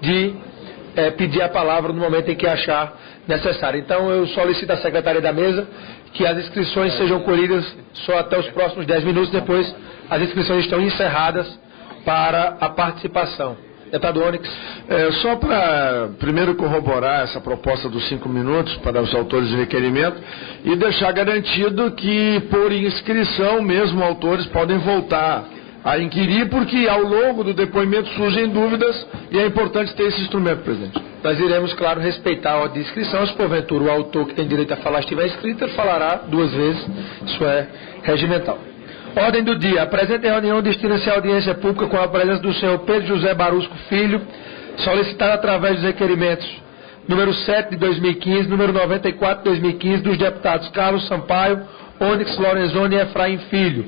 de pedir a palavra no momento em que achar necessário. Então, eu solicito à secretaria da mesa que as inscrições sejam colhidas só até os próximos 10 minutos, depois as inscrições estão encerradas para a participação. Deputado Onyx. Só para primeiro corroborar essa proposta dos 5 minutos para os autores de requerimento e deixar garantido que, por inscrição mesmo, autores podem voltar a inquirir, porque ao longo do depoimento surgem dúvidas e é importante ter esse instrumento, presidente. Nós iremos, claro, respeitar a ordem de inscrição. Se porventura o autor que tem direito a falar estiver inscrito, ele falará 2 vezes. Isso é regimental. Ordem do dia. A presente reunião destina-se à audiência pública com a presença do senhor Pedro José Barusco Filho, solicitado através dos requerimentos número 7 de 2015, número 94 de 2015, dos deputados Carlos Sampaio, Onyx Lorenzoni e Efraim Filho.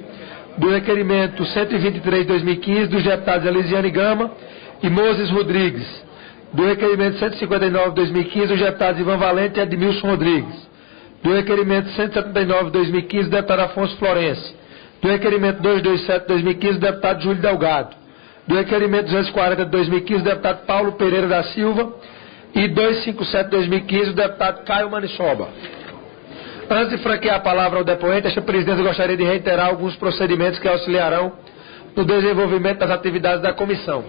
Do requerimento 123 de 2015, dos deputados Elisiane Gama e Moses Rodrigues. Do requerimento 159 de 2015, dos deputados Ivan Valente e Edmilson Rodrigues. Do requerimento 179 de 2015, do deputado Afonso Florense. Do requerimento 227 de 2015, do deputado Júlio Delgado. Do requerimento 240 de 2015, do deputado Paulo Pereira da Silva. E 257 de 2015, do deputado Caio Manissoba. Antes de franquear a palavra ao depoente, esta presidência gostaria de reiterar alguns procedimentos que auxiliarão no desenvolvimento das atividades da comissão.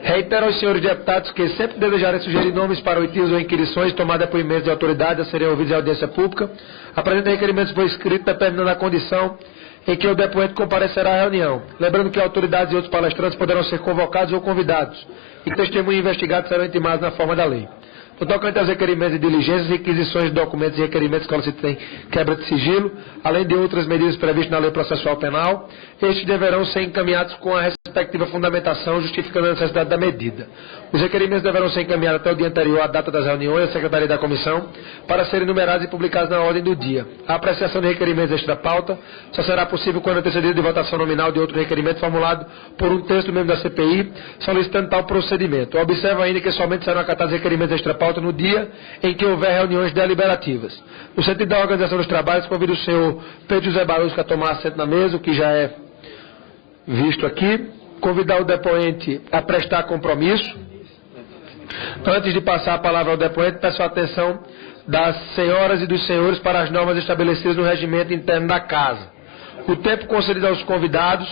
Reitero aos senhores deputados que sempre desejarem sugerir nomes para oitivos ou inquirições, tomar depoimentos de autoridades a serem ouvidos em audiência pública, apresentem requerimentos por escrito, determinando a condição em que o depoente comparecerá à reunião. Lembrando que autoridades e outros palestrantes poderão ser convocados ou convidados, e que testemunhos investigados serão intimados na forma da lei. No tocante aos requerimentos de diligências, requisições de documentos e requerimentos que solicitem quebra de sigilo, além de outras medidas previstas na Lei Processual Penal, estes deverão ser encaminhados com a respectiva fundamentação, justificando a necessidade da medida. Os requerimentos deverão ser encaminhados até o dia anterior à data das reuniões à Secretaria da Comissão, para serem numerados e publicados na ordem do dia. A apreciação de requerimentos extra-pauta só será possível quando antecedido de votação nominal de outro requerimento formulado por um terço do membro da CPI, solicitando tal procedimento. Observo ainda que somente serão acatados requerimentos extra-pauta no dia em que houver reuniões deliberativas. No sentido da organização dos trabalhos, convido o senhor Pedro José Barusco a tomar assento na mesa, o que já é visto aqui. Convidar o depoente a prestar compromisso. Antes de passar a palavra ao depoente, peço a atenção das senhoras e dos senhores para as normas estabelecidas no regimento interno da Casa. O tempo concedido aos convidados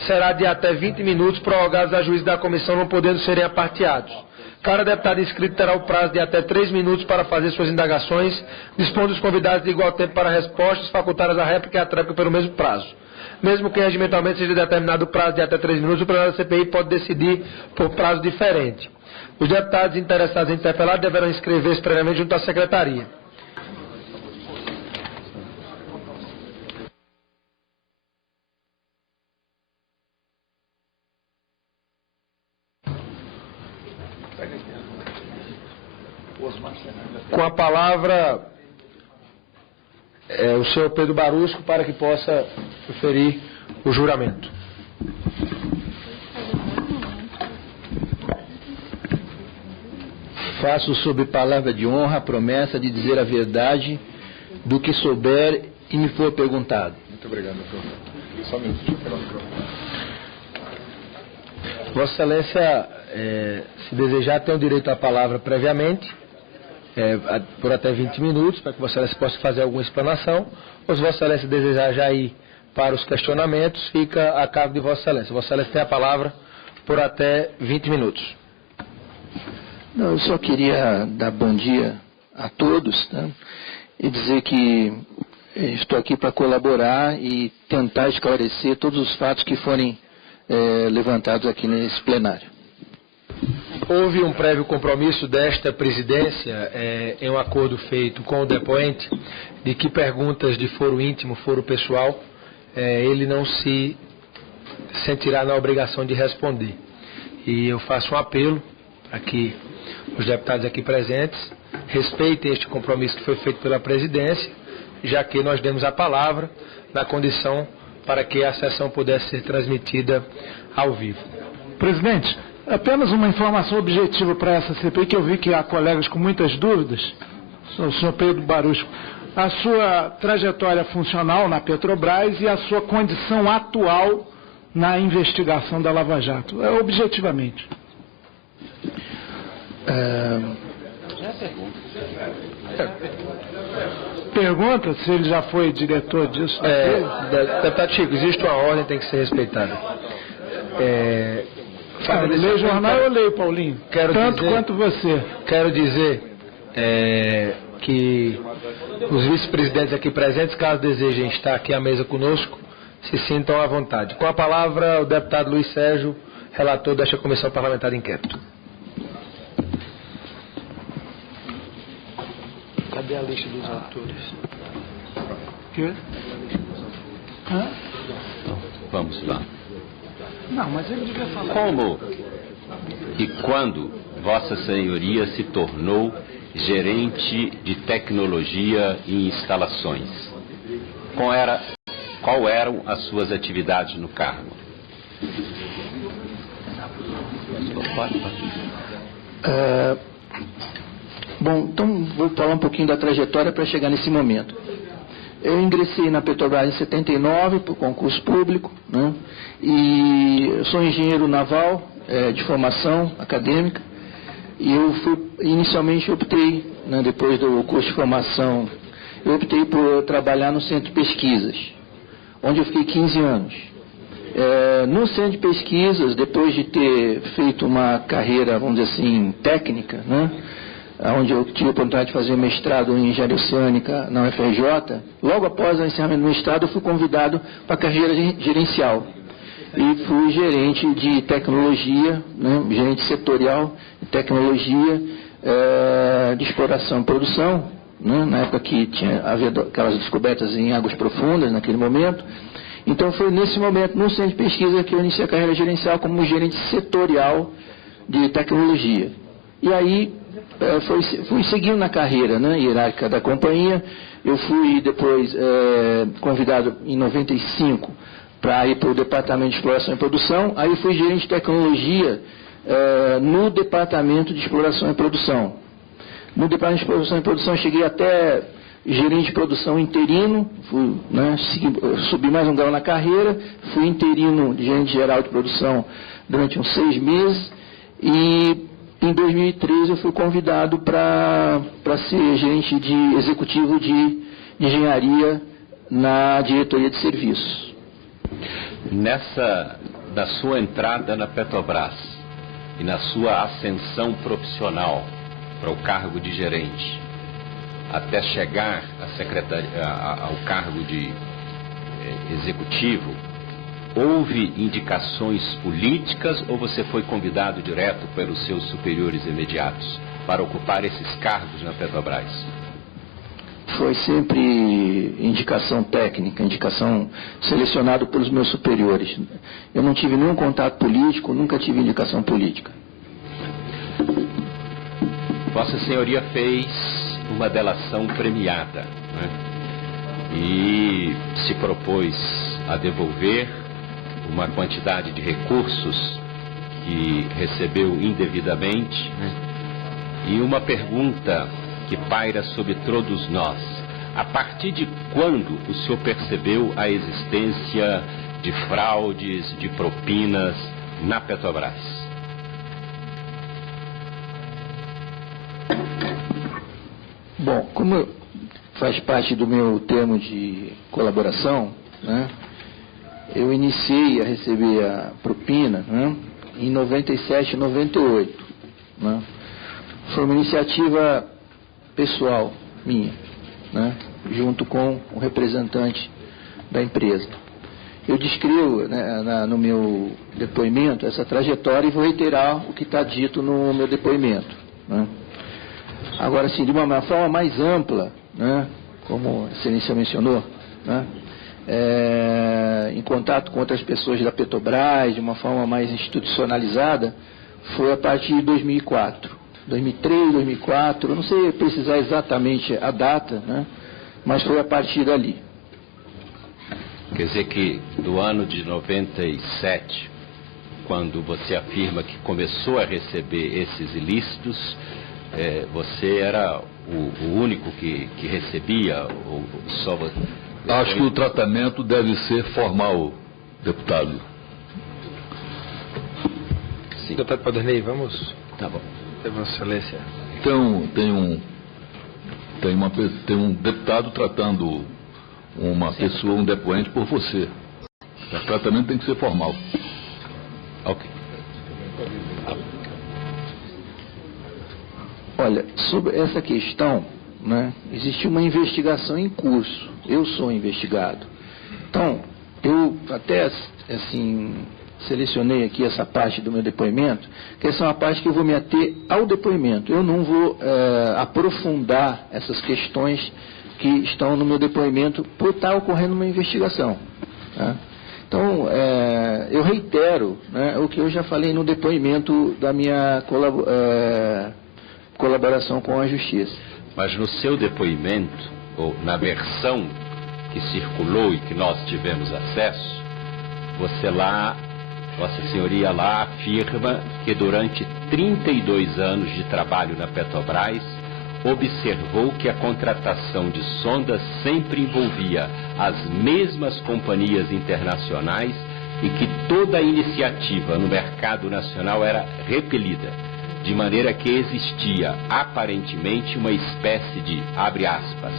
será de até 20 minutos, prorrogados a juízo da comissão, não podendo serem aparteados. Cada deputado inscrito terá o prazo de até 3 minutos para fazer suas indagações, dispondo os convidados de igual tempo para respostas, facultadas a réplica e a tréplica pelo mesmo prazo. Mesmo que regimentalmente seja determinado o prazo de até 3 minutos, o plenário da CPI pode decidir por prazo diferente. Os deputados interessados em interpelar deverão inscrever-se previamente junto à secretaria. Com a palavra, o senhor Pedro Barusco, para que possa proferir o juramento. Faço sob palavra de honra a promessa de dizer a verdade do que souber e me for perguntado. Muito obrigado, doutor. Só um minuto, deixa eu pegar o microfone. Vossa Excelência, se desejar, tem o direito à palavra previamente, por até 20 minutos, para que Vossa Excelência possa fazer alguma explanação, ou se Vossa Excelência desejar já ir para os questionamentos, fica a cargo de Vossa Excelência. Vossa Excelência tem a palavra por até 20 minutos. Não, eu só queria dar bom dia a todos, tá? E dizer que estou aqui para colaborar e tentar esclarecer todos os fatos que forem levantados aqui nesse plenário. Houve um prévio compromisso desta presidência, em um acordo feito com o depoente, de que perguntas de foro íntimo, foro pessoal, ele não se sentirá na obrigação de responder. E eu faço um apelo a que os deputados aqui presentes respeitem este compromisso que foi feito pela presidência, já que nós demos a palavra na condição para que a sessão pudesse ser transmitida ao vivo. Presidente, apenas uma informação objetiva para essa CPI, que eu vi que há colegas com muitas dúvidas. O senhor Pedro Barusco, a sua trajetória funcional na Petrobras e a sua condição atual na investigação da Lava Jato, objetivamente. Pergunta se ele já foi diretor disso. Deputado Chico, existe uma ordem, tem que ser respeitada. Leio jornal, eu leio, Paulinho. Tanto quanto você. Quero dizer que os vice-presidentes aqui presentes, caso desejem estar aqui à mesa conosco, se sintam à vontade. Com a palavra, o deputado Luiz Sérgio, relator desta Comissão Parlamentar de Inquérito. Cadê a lista dos autores? Quê? Vamos lá. Não, mas ele devia falar. Como e quando Vossa Senhoria se tornou gerente de tecnologia e instalações? Qual eram as suas atividades no cargo? Bom, então vou falar um pouquinho da trajetória para chegar nesse momento. Eu ingressei na Petrobras em 79 por concurso público, né? E eu sou engenheiro naval de formação acadêmica. E eu inicialmente optei, né, depois do curso de formação, eu optei por trabalhar no centro de pesquisas, onde eu fiquei 15 anos. No centro de pesquisas, depois de ter feito uma carreira, vamos dizer assim, técnica, né, onde eu tive a oportunidade de fazer mestrado em engenharia oceânica na UFRJ, logo após o encerramento do mestrado, eu fui convidado para a carreira gerencial. E fui gerente de tecnologia, né, gerente setorial de tecnologia, de exploração e produção, né, na época que tinha havido aquelas descobertas em águas profundas, naquele momento. Então foi nesse momento, no centro de pesquisa, que eu iniciei a carreira gerencial como gerente setorial de tecnologia. E aí fui seguindo na carreira, né, hierárquica da companhia. Eu fui depois convidado em 95 para ir para o Departamento de Exploração e Produção. Aí fui gerente de tecnologia no Departamento de Exploração e Produção. No Departamento de Exploração e Produção eu cheguei até gerente de produção interino, subi mais um grau na carreira, fui interino de gerente geral de produção durante uns 6 meses e em 2013 eu fui convidado para ser gerente executivo de engenharia na diretoria de serviços. Da sua entrada na Petrobras e na sua ascensão profissional para o cargo de gerente, até chegar ao cargo de executivo, houve indicações políticas ou você foi convidado direto pelos seus superiores imediatos para ocupar esses cargos na Petrobras? Foi sempre indicação técnica, indicação selecionada pelos meus superiores. Eu não tive nenhum contato político, nunca tive indicação política. Vossa Senhoria fez uma delação premiada, né? E se propôs a devolver uma quantidade de recursos que recebeu indevidamente, né? E uma pergunta que paira sobre todos nós: a partir de quando o senhor percebeu a existência de fraudes, de propinas na Petrobras? Bom, como faz parte do meu termo de colaboração, né, eu iniciei a receber a propina, né, em 97 e 98. Né. Foi uma iniciativa pessoal minha, né, junto com o representante da empresa. Eu descrevo, né, no meu depoimento essa trajetória e vou reiterar o que está dito no meu depoimento. Né. Agora, sim, de uma forma mais ampla, né, como a excelência mencionou, né, em contato com outras pessoas da Petrobras, de uma forma mais institucionalizada, foi a partir de 2004. 2003, 2004, eu não sei precisar exatamente a data, né, mas foi a partir dali. Quer dizer que do ano de 97, quando você afirma que começou a receber esses ilícitos, você era o único que recebia? Ou só... Acho que o tratamento deve ser formal, deputado. Sim. Deputado Padernei, vamos... Tá bom. Vossa Excelência. Então, tem um deputado tratando uma pessoa, um depoente, por você. O tratamento tem que ser formal. Ok. Olha, sobre essa questão, né, existe uma investigação em curso. Eu sou investigado. Então, eu até, assim, selecionei aqui essa parte do meu depoimento, que essa é uma parte que eu vou me ater ao depoimento. Eu não vou aprofundar essas questões que estão no meu depoimento por estar ocorrendo uma investigação. Tá? Então, eu reitero, né, o que eu já falei no depoimento da minha colaboração com a Justiça. Mas no seu depoimento, ou na versão que circulou e que nós tivemos acesso, Vossa Senhoria lá afirma que durante 32 anos de trabalho na Petrobras, observou que a contratação de sondas sempre envolvia as mesmas companhias internacionais e que toda a iniciativa no mercado nacional era repelida, de maneira que existia aparentemente uma espécie de, abre aspas,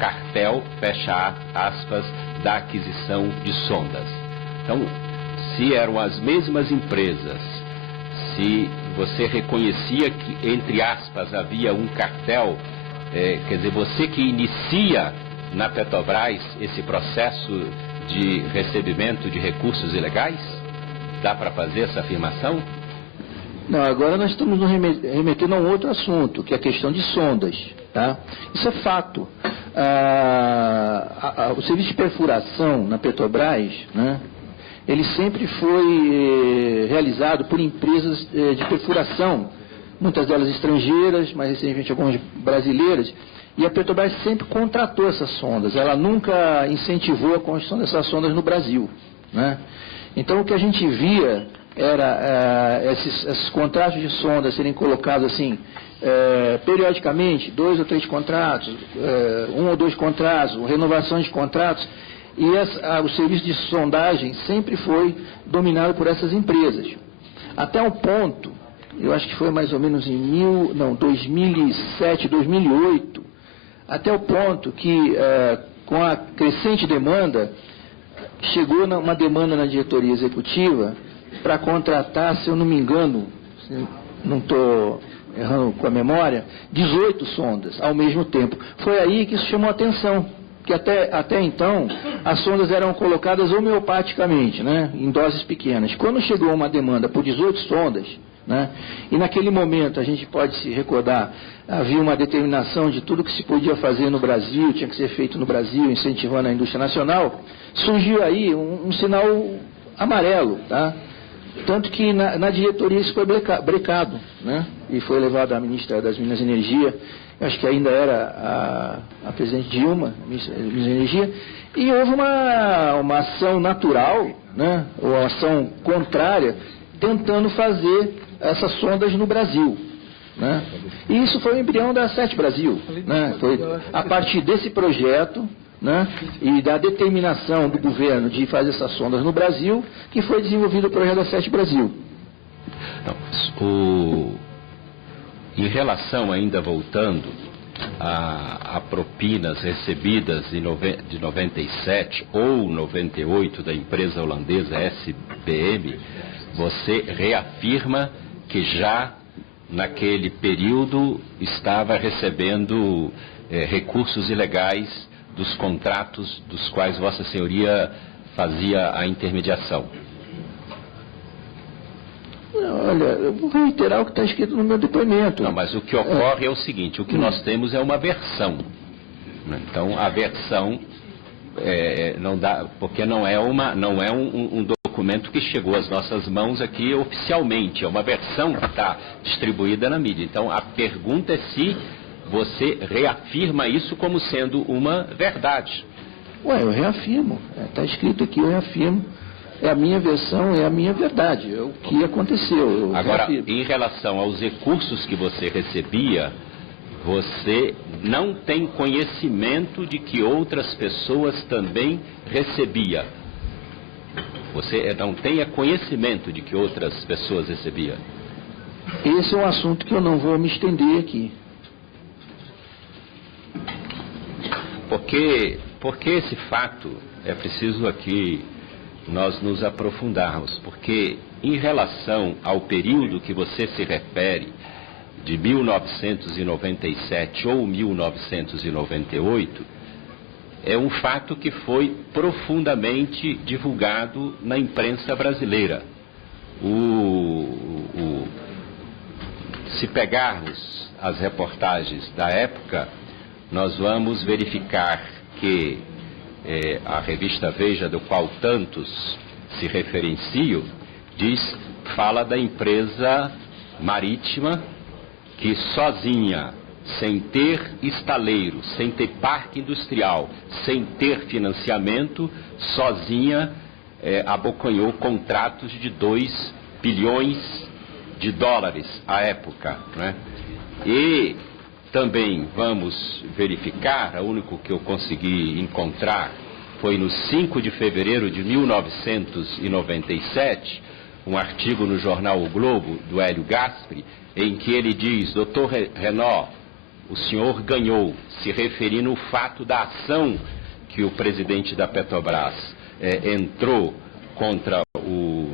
cartel, fecha aspas, da aquisição de sondas. Então, se eram as mesmas empresas, se você reconhecia que, entre aspas, havia um cartel, quer dizer, você que inicia na Petrobras esse processo de recebimento de recursos ilegais? Dá para fazer essa afirmação? Não, agora nós estamos nos remetendo a um outro assunto, que é a questão de sondas. Tá? Isso é fato. O serviço de perfuração na Petrobras, né, ele sempre foi realizado por empresas de perfuração, muitas delas estrangeiras, mas recentemente algumas brasileiras, e a Petrobras sempre contratou essas sondas, ela nunca incentivou a construção dessas sondas no Brasil. Né? Então o que a gente via era esses contratos de sondas serem colocados assim, periodicamente, 2 ou 3 contratos, 1 ou 2 contratos, renovações de contratos, e o serviço de sondagem sempre foi dominado por essas empresas. Até um ponto, eu acho que foi mais ou menos em 2007, 2008, até o ponto que, com a crescente demanda, chegou uma demanda na diretoria executiva para contratar, se eu não me engano, não estou errando com a memória, 18 sondas ao mesmo tempo. Foi aí que isso chamou a atenção, que até então as sondas eram colocadas homeopaticamente, né, em doses pequenas. Quando chegou uma demanda por 18 sondas, né, e naquele momento a gente pode se recordar, havia uma determinação de tudo que se podia fazer no Brasil, tinha que ser feito no Brasil, incentivando a indústria nacional, surgiu aí um sinal amarelo, tá? Tanto que na diretoria isso foi brecado, né? E foi levado à ministra das Minas e Energia, acho que ainda era a presidente Dilma, ministra das Minas e Energia, e houve uma ação natural, né? Ou uma ação contrária, tentando fazer essas sondas no Brasil. Né? E isso foi o embrião da SET Brasil. Né? Foi a partir desse projeto, né, e da determinação do governo de fazer essas sondas no Brasil, que foi desenvolvido o projeto da SET Brasil. Em relação, ainda voltando, a propinas recebidas de 97 ou 98 da empresa holandesa SBM, você reafirma que já naquele período estava recebendo recursos ilegais dos contratos dos quais Vossa Senhoria fazia a intermediação. Olha, eu vou reiterar o que está escrito no meu depoimento. Não, mas o que ocorre é o seguinte, o que nós temos é uma versão. Então, a versão não dá, porque não é um documento que chegou às nossas mãos aqui oficialmente, é uma versão que está distribuída na mídia. Então, a pergunta é se você reafirma isso como sendo uma verdade. Eu reafirmo. Está escrito aqui, eu reafirmo. É a minha versão, é a minha verdade. É o que aconteceu. Agora, em relação aos recursos que você recebia, você não tem conhecimento de que outras pessoas também recebiam. Você não tem conhecimento de que outras pessoas recebiam. esse é um assunto que eu não vou me estender aqui. Porque esse fato é preciso aqui nós nos aprofundarmos, porque em relação ao período que você se refere, de 1997 ou 1998, é um fato que foi profundamente divulgado na imprensa brasileira. Se pegarmos as reportagens da época, nós vamos verificar que a revista Veja, do qual tantos se referenciam, fala da empresa marítima que sozinha, sem ter estaleiro, sem ter parque industrial, sem ter financiamento, sozinha abocanhou contratos de 2 bilhões de dólares à época, né? E também vamos verificar, o único que eu consegui encontrar foi no 5 de fevereiro de 1997, um artigo no jornal O Globo, do Hélio Gaspari, em que ele diz: Dr. Renaud, o senhor ganhou, se referindo ao fato da ação que o presidente da Petrobras entrou contra o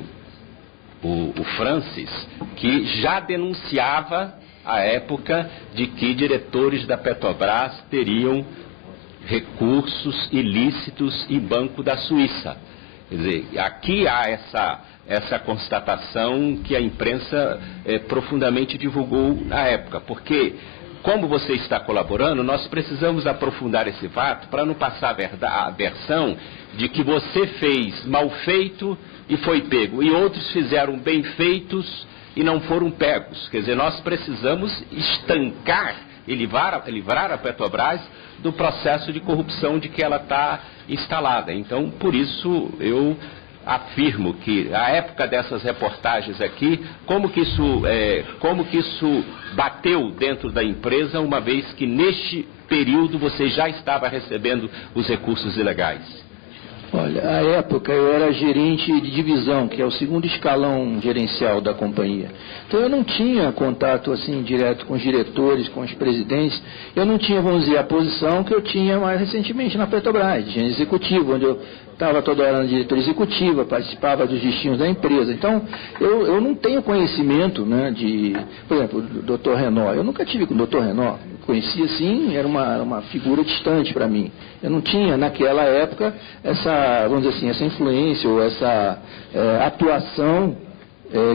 Francis, que já denunciava à época de que diretores da Petrobras teriam recursos ilícitos em banco da Suíça. Quer dizer, aqui há essa constatação que a imprensa profundamente divulgou na época, porque, como você está colaborando, nós precisamos aprofundar esse fato para não passar a versão de que você fez mal feito e foi pego, e outros fizeram bem feitos e não foram pegos. Quer dizer, nós precisamos estancar e livrar a Petrobras do processo de corrupção de que ela está instalada. Então, por isso, eu afirmo que a época dessas reportagens aqui, como que isso bateu dentro da empresa, uma vez que neste período você já estava recebendo os recursos ilegais? Olha, à época eu era gerente de divisão, que é o segundo escalão gerencial da companhia. Então eu não tinha contato assim direto com os diretores, com os presidentes. Eu não tinha, vamos dizer, a posição que eu tinha mais recentemente na Petrobras, de gerente executivo, onde eu estava toda hora na diretoria executiva, participava dos destinos da empresa. Então, eu não tenho conhecimento, né, por exemplo, do Dr. Renaud. Eu nunca tive com o Dr. Renaud. Conhecia, sim, era uma figura distante para mim. Eu não tinha, naquela época, vamos dizer assim, essa influência ou essa atuação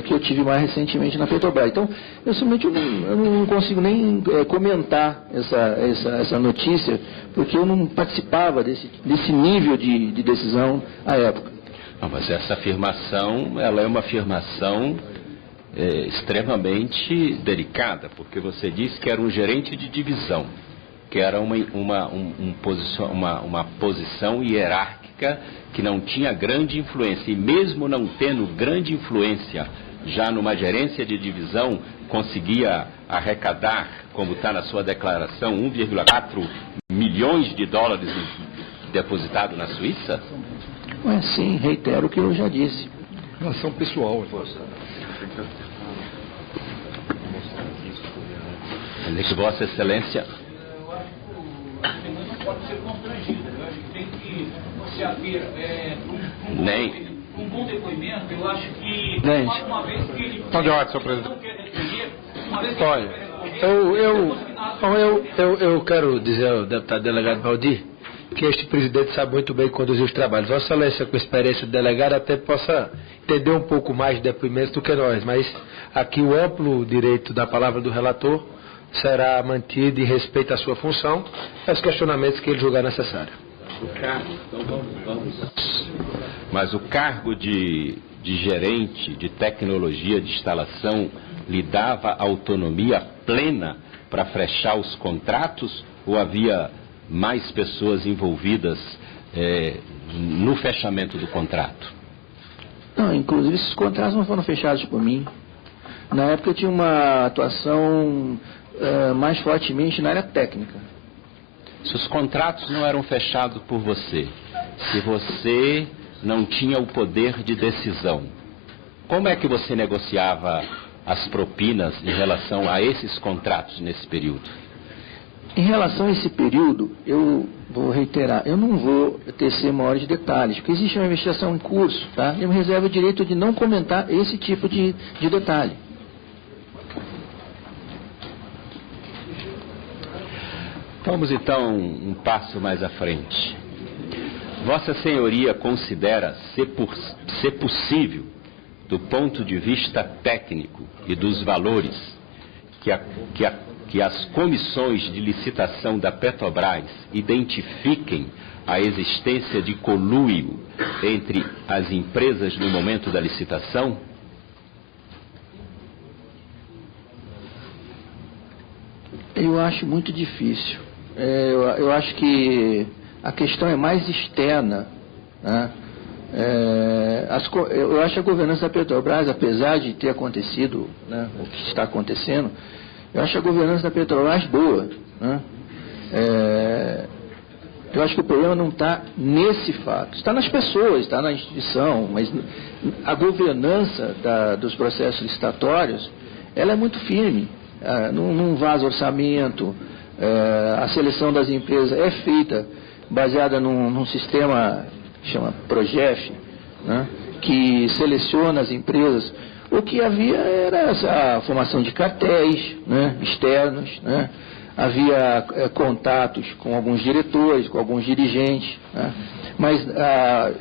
que eu tive mais recentemente na Petrobras. Então, eu simplesmente eu não consigo nem comentar essa notícia, porque eu não participava desse nível de decisão à época. Não, mas essa afirmação, ela é uma afirmação extremamente delicada, porque você disse que era um gerente de divisão, que era uma posição hierárquica que não tinha grande influência, e mesmo não tendo grande influência, já numa gerência de divisão, conseguia arrecadar, como está na sua declaração, 1,4 milhões de dólares depositado na Suíça? Sim, reitero o que eu já disse. Relação pessoal. Que Vossa Excelência... Não pode ser constrangida. Eu acho que tem que se haver um bom depoimento. Eu acho que uma vez que ele não de ordem, senhor presidente. Não quer responder, uma vez que olha, eu quero dizer ao deputado delegado Valdir que este presidente sabe muito bem conduzir os trabalhos. Vossa Excelência, com experiência de delegado, até possa entender um pouco mais de depoimentos do que nós, mas aqui o amplo direito da palavra do relator será mantido em respeito à sua função e aos questionamentos que ele julgar necessário. Mas o cargo de gerente de tecnologia de instalação lhe dava autonomia plena para fechar os contratos, ou havia mais pessoas envolvidas no fechamento do contrato? Não, inclusive esses contratos não foram fechados por mim. Na época eu tinha uma atuação mais fortemente na área técnica. Se os contratos não eram fechados por você, se você não tinha o poder de decisão, como é que você negociava as propinas em relação a esses contratos nesse período? Em relação a esse período, eu vou reiterar, eu não vou tecer maiores detalhes, porque existe uma investigação em curso, tá? Eu me reservo o direito de não comentar esse tipo de detalhe. Vamos então um passo mais à frente. Vossa Senhoria considera ser possível, do ponto de vista técnico e dos valores, que as comissões de licitação da Petrobras identifiquem a existência de conluio entre as empresas no momento da licitação? Eu acho muito difícil. Eu acho que a questão é mais externa, né? Eu acho que a governança da Petrobras, apesar de ter acontecido, né, o que está acontecendo, eu acho a governança da Petrobras boa, né? Eu acho que o problema não está nesse fato, está nas pessoas, está na instituição, mas a governança dos processos licitatórios, ela é muito firme, não vaza orçamento, a seleção das empresas é feita baseada num sistema que chama Progef, né, que seleciona as empresas. O que havia era a formação de cartéis, né, externos, né, havia contatos com alguns diretores, com alguns dirigentes, né, mas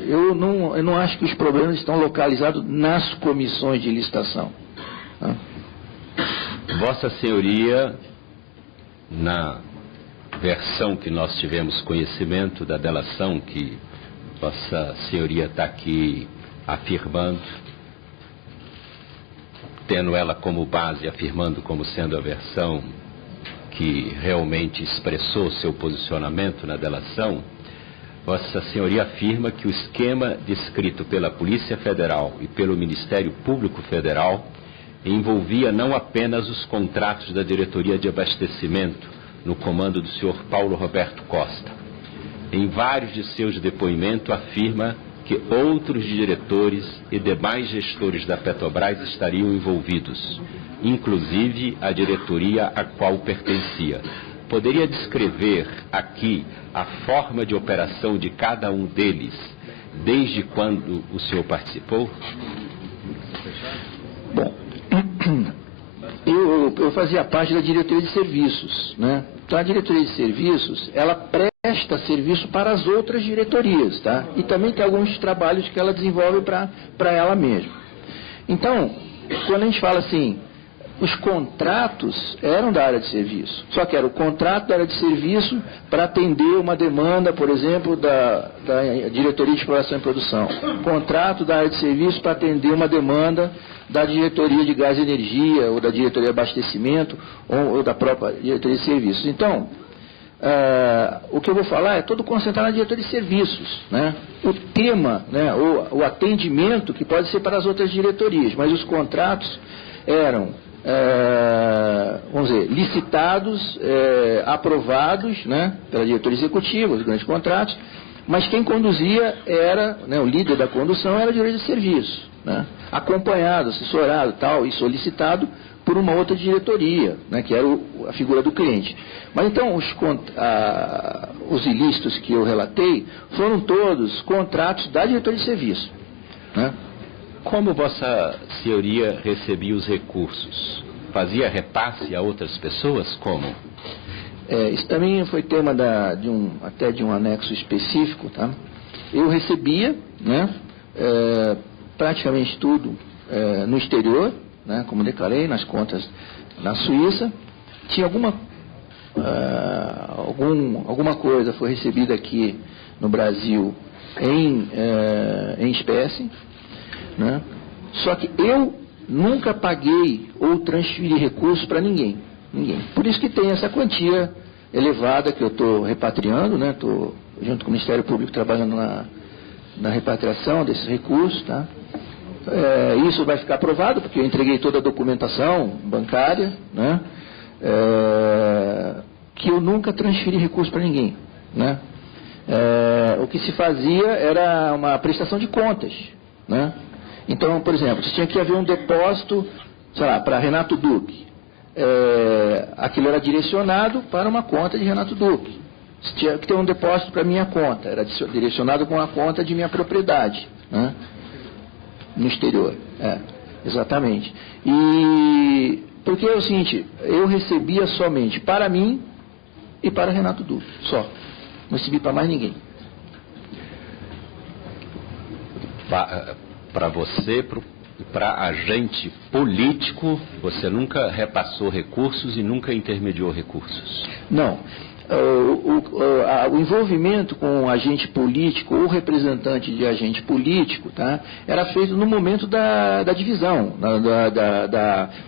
eu não acho que os problemas estão localizados nas comissões de licitação. Né. Vossa Senhoria, na versão que nós tivemos conhecimento da delação que Vossa Senhoria está aqui afirmando, tendo ela como base, afirmando como sendo a versão que realmente expressou seu posicionamento na delação, Vossa Senhoria afirma que o esquema descrito pela Polícia Federal e pelo Ministério Público Federal envolvia não apenas os contratos da Diretoria de Abastecimento no comando do senhor Paulo Roberto Costa. Em vários de seus depoimentos afirma que outros diretores e demais gestores da Petrobras estariam envolvidos, inclusive a diretoria a qual pertencia. Poderia descrever aqui a forma de operação de cada um deles, desde quando o senhor participou? Bom, eu fazia parte da diretoria de serviços, né? Então a diretoria de serviços, ela presta serviço para as outras diretorias, tá? E também tem alguns trabalhos que ela desenvolve para ela mesma. Então, quando a gente fala assim, os contratos eram da área de serviço, só que era o contrato da área de serviço para atender uma demanda, por exemplo, da diretoria de exploração e produção, contrato da área de serviço para atender uma demanda da diretoria de gás e energia, ou da diretoria de abastecimento, ou da própria diretoria de serviços. Então, o que eu vou falar é todo concentrado na diretoria de serviços, né? O tema, né, o atendimento que pode ser para as outras diretorias, mas os contratos eram, vamos dizer, licitados, aprovados, né, pela diretoria executiva, os grandes contratos, mas quem conduzia era, né, o líder da condução era a diretoria de serviços, né, acompanhado, assessorado tal, e solicitado por uma outra diretoria, né, que era a figura do cliente. Mas então os ilícitos que eu relatei foram todos contratos da diretoria de serviço, né? Como Vossa Senhoria recebia os recursos? Fazia repasse a outras pessoas? Como? Isso também foi tema até de um anexo específico, tá? Eu recebia, né, praticamente tudo no exterior, né, como declarei, nas contas na Suíça. Tinha alguma coisa foi recebida aqui no Brasil em espécie, né? Só que eu nunca paguei ou transferi recursos para ninguém. Por isso que tem essa quantia elevada que eu estou repatriando, né? Estou junto com o Ministério Público trabalhando na repatriação desses recursos, tá? Isso vai ficar aprovado porque eu entreguei toda a documentação bancária, né? Que eu nunca transferi recursos para ninguém, né? O que se fazia era uma prestação de contas, né? Então, por exemplo, tinha que haver um depósito sei lá, para Renato Duque, aquilo era direcionado para uma conta de Renato Duque. Tinha que ter um depósito para minha conta, era direcionado com a conta de minha propriedade, né? No exterior. Exatamente. E porque é o seguinte, eu recebia somente para mim e para Renato Duque, só. Não recebi para mais ninguém. Para você, para agente político, você nunca repassou recursos e nunca intermediou recursos? Não. O envolvimento com o agente político ou representante de agente político, tá, era feito no momento da divisão, vamos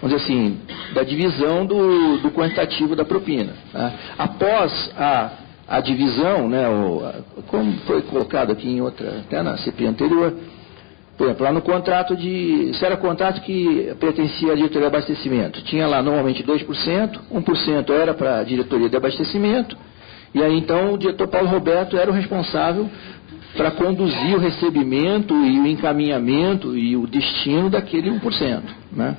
dizer assim, da divisão do quantitativo da propina. Tá. Após a divisão, né, como foi colocado aqui em outra, até na CPI anterior, por exemplo, lá no contrato se era contrato que pertencia à diretoria de abastecimento, tinha lá normalmente 2%, 1% era para a diretoria de abastecimento, e aí então o diretor Paulo Roberto era o responsável para conduzir o recebimento e o encaminhamento e o destino daquele 1%. Né?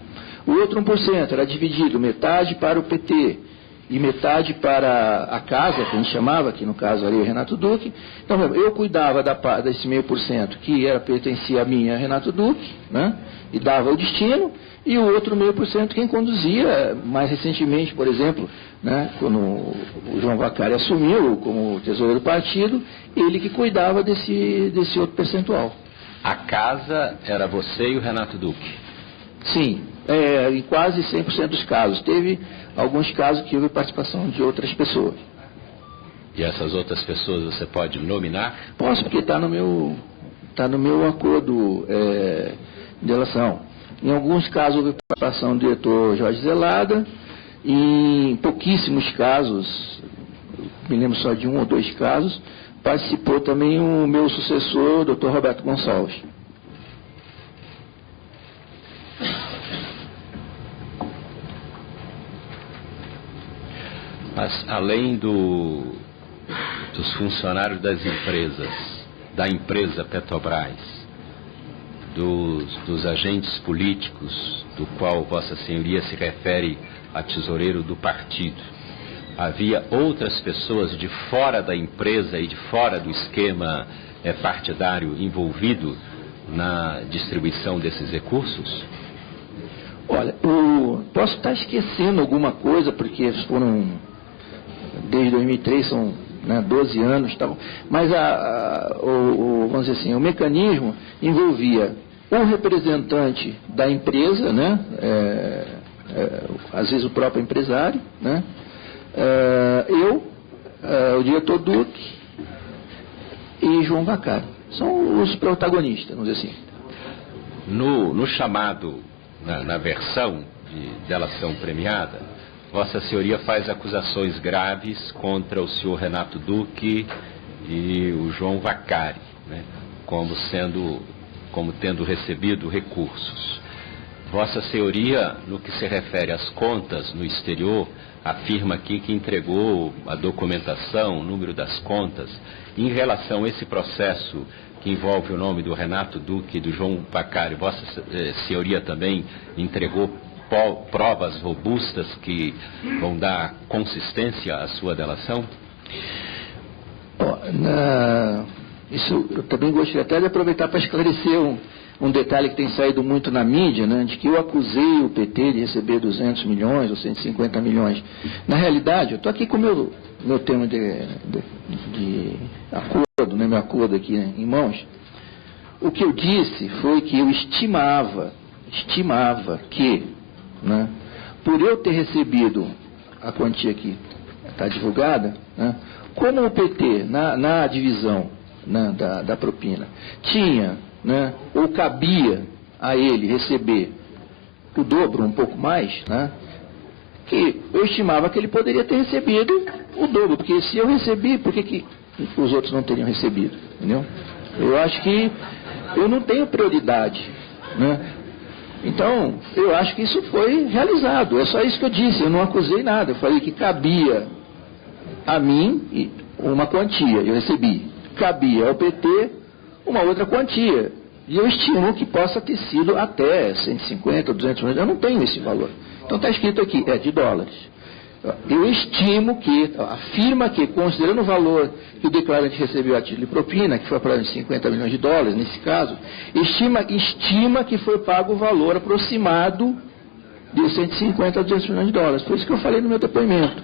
O outro 1% era dividido metade para o PT, e metade para a casa, que a gente chamava, que no caso ali o Renato Duque. Então, eu cuidava desse 0,5% que pertencia a mim e a Renato Duque, né, e dava o destino, e o outro 0,5% quem conduzia, mais recentemente, por exemplo, né, quando o João Vacari assumiu como tesoureiro do partido, ele que cuidava desse outro percentual. A casa era você e o Renato Duque? Sim, em quase 100% dos casos. Teve alguns casos que houve participação de outras pessoas. E essas outras pessoas você pode nominar? Posso, porque está no meu acordo de relação. Em alguns casos houve participação do diretor Jorge Zelada, em pouquíssimos casos, me lembro só de 1 ou 2 casos, participou também o meu sucessor, o Dr. Roberto Gonçalves. Mas além dos funcionários das empresas, da empresa Petrobras, dos agentes políticos, do qual Vossa Senhoria se refere a tesoureiro do partido, havia outras pessoas de fora da empresa e de fora do esquema partidário envolvido na distribuição desses recursos? Olha, posso estar esquecendo alguma coisa, porque foram, desde 2003, são 12 anos, tá, mas vamos dizer assim, o mecanismo envolvia o representante da empresa, né, às vezes o próprio empresário, né, o diretor Duque e João Vacari. São os protagonistas, vamos dizer assim. No chamado, na versão de delação premiada, Vossa Senhoria faz acusações graves contra o senhor Renato Duque e o João Vacari, né, como tendo recebido recursos. Vossa Senhoria, no que se refere às contas no exterior, afirma aqui que entregou a documentação, o número das contas. Em relação a esse processo que envolve o nome do Renato Duque e do João Vacari, Vossa Senhoria também entregou provas robustas que vão dar consistência à sua delação? Isso eu também gostaria até de aproveitar para esclarecer um detalhe que tem saído muito na mídia, né, de que eu acusei o PT de receber 200 milhões ou 150 milhões. Na realidade, eu estou aqui com o meu termo de acordo, né, meu acordo aqui, né, em mãos. O que eu disse foi que eu estimava que, né, por eu ter recebido a quantia que está divulgada, né, como o PT, na divisão, né, da propina, tinha, né, ou cabia a ele receber o dobro, um pouco mais, né, que eu estimava que ele poderia ter recebido o dobro, porque se eu recebi, por que os outros não teriam recebido? Entendeu? Eu acho que eu não tenho prioridade, né? Então, eu acho que isso foi realizado. É só isso que eu disse, eu não acusei nada. Eu falei que cabia a mim uma quantia, eu recebi. Cabia ao PT uma outra quantia. E eu estimo que possa ter sido até 150 ou 200 milhões. Eu não tenho esse valor. Então está escrito aqui, é de dólares. Eu estimo que, afirma que, considerando o valor que o declarante recebeu a título de propina, que foi aproximadamente 50 milhões de dólares nesse caso, estima que foi pago o valor aproximado de 150 a 200 milhões de dólares. Foi isso que eu falei no meu depoimento.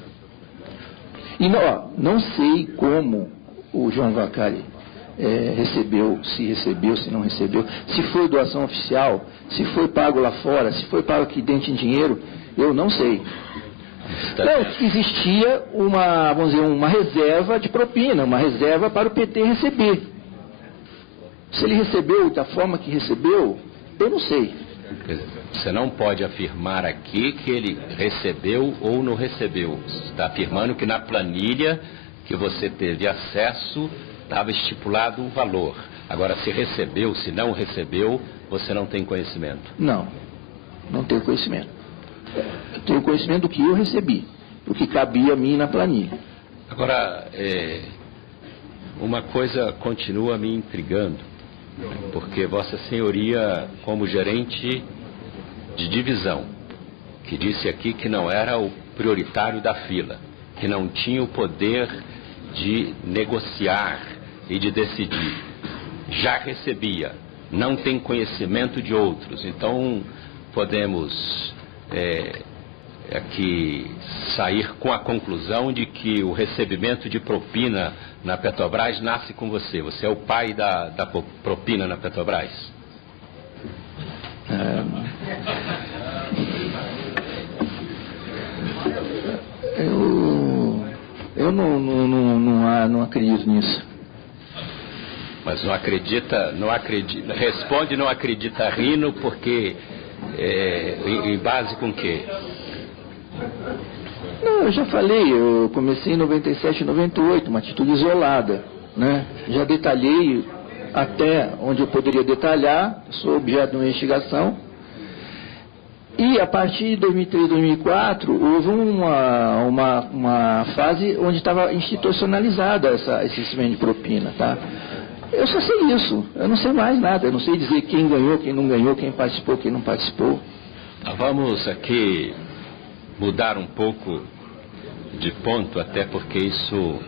E não sei como o João Vacari recebeu, se não recebeu, se foi doação oficial, se foi pago lá fora, se foi pago aqui dentro em dinheiro, eu não sei. Não, existia uma reserva de propina, uma reserva para o PT receber. Se ele recebeu da forma que recebeu, eu não sei. Você não pode afirmar aqui que ele recebeu ou não recebeu. Você está afirmando que na planilha que você teve acesso estava estipulado o valor. Agora, se recebeu, se não recebeu, você não tem conhecimento. Não tenho conhecimento. Eu tenho conhecimento do que eu recebi, do que cabia a mim na planilha. Agora, uma coisa continua me intrigando, porque Vossa Senhoria, como gerente de divisão, que disse aqui que não era o prioritário da fila, que não tinha o poder de negociar e de decidir, já recebia, não tem conhecimento de outros, então podemos aqui sair com a conclusão de que o recebimento de propina na Petrobras nasce com você. Você é o pai da propina na Petrobras? Eu não acredito nisso. Mas não acredita, responde não acredita rindo, porque em base com quê? Não, eu já falei, eu comecei em 97 e 98, uma atitude isolada, né? Já detalhei até onde eu poderia detalhar, sou objeto de uma investigação. E a partir de 2003, 2004, houve uma fase onde estava institucionalizada esse sistema de propina, tá? Eu só sei isso, eu não sei mais nada, eu não sei dizer quem ganhou, quem não ganhou, quem participou, quem não participou. Vamos aqui mudar um pouco de ponto, até porque isso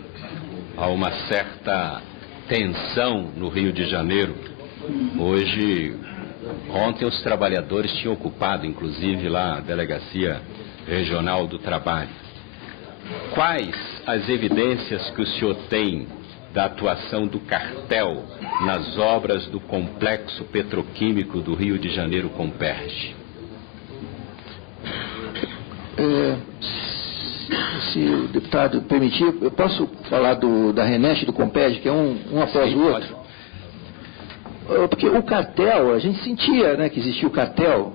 há uma certa tensão no Rio de Janeiro. Ontem os trabalhadores tinham ocupado, inclusive, lá a Delegacia Regional do Trabalho. Quais as evidências que o senhor tem da atuação do cartel nas obras do Complexo Petroquímico do Rio de Janeiro, Comperj? Se o deputado permitir, eu posso falar da Renest e do Comperj, que é um após o outro? Porque o cartel, a gente sentia, né, que existia o cartel,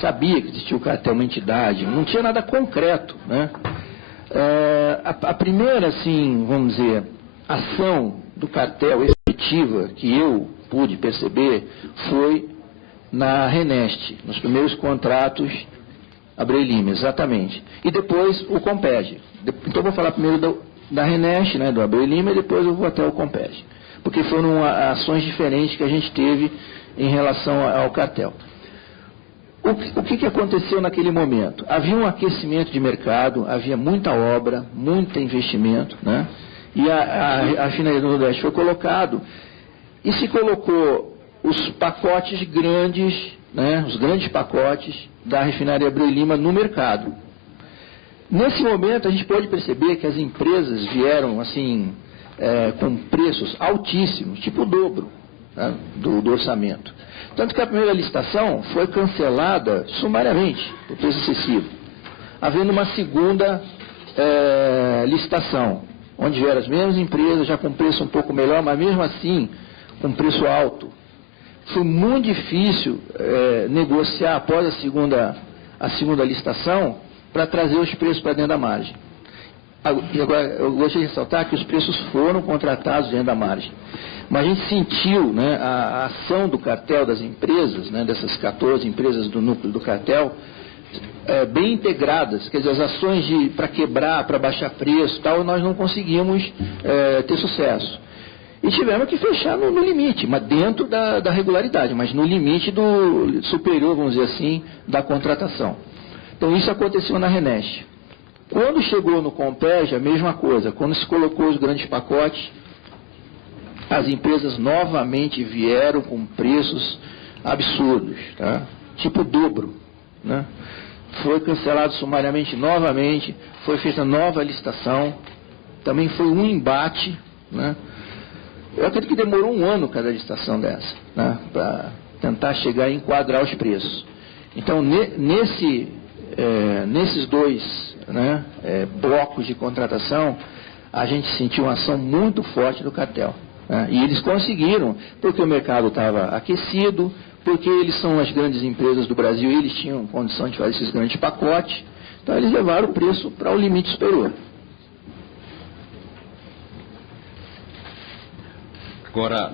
sabia que existia o cartel, uma entidade, não tinha nada concreto, né? A primeira, assim, vamos dizer, ação do cartel efetiva que eu pude perceber foi na Renest, nos primeiros contratos Abreu e Lima, exatamente. E depois o Comperj. Então eu vou falar primeiro da Renest, né, do Abreu e Lima, e depois eu vou até o Comperj. Porque foram ações diferentes que a gente teve em relação ao cartel. O que aconteceu naquele momento? Havia um aquecimento de mercado, havia muita obra, muito investimento, né? E a refinaria do Nordeste foi colocado, e se colocou os pacotes grandes, né, os grandes pacotes da refinaria Abreu e Lima no mercado. Nesse momento a gente pode perceber que as empresas vieram assim com preços altíssimos, tipo o dobro, né, do orçamento. Tanto que a primeira licitação foi cancelada sumariamente, por preço excessivo, havendo uma segunda licitação, onde vieram as mesmas empresas, já com preço um pouco melhor, mas mesmo assim com preço alto. Foi muito difícil negociar após a segunda licitação para trazer os preços para dentro da margem. E agora, eu gostaria de ressaltar que os preços foram contratados dentro da margem. Mas a gente sentiu, né, a ação do cartel das empresas, né, dessas 14 empresas do núcleo do cartel, bem integradas. Quer dizer, as ações para quebrar, para baixar preço, tal, nós não conseguimos ter sucesso. E tivemos que fechar no limite, mas dentro da regularidade, mas no limite superior, vamos dizer assim, da contratação. Então isso aconteceu na Renest. Quando chegou no Comperj, a mesma coisa. Quando se colocou os grandes pacotes, as empresas novamente vieram com preços absurdos, tá? Tipo o dobro, né? Foi cancelado sumariamente novamente, foi feita nova licitação, também foi um embate, né? Eu acredito que demorou um ano cada licitação dessa, né? Para tentar chegar a enquadrar os preços. Então, nesses dois, né, blocos de contratação, a gente sentiu uma ação muito forte do Catel. Né? E eles conseguiram, porque o mercado estava aquecido, porque eles são as grandes empresas do Brasil e eles tinham condição de fazer esses grandes pacotes, então eles levaram o preço para o limite superior. Agora,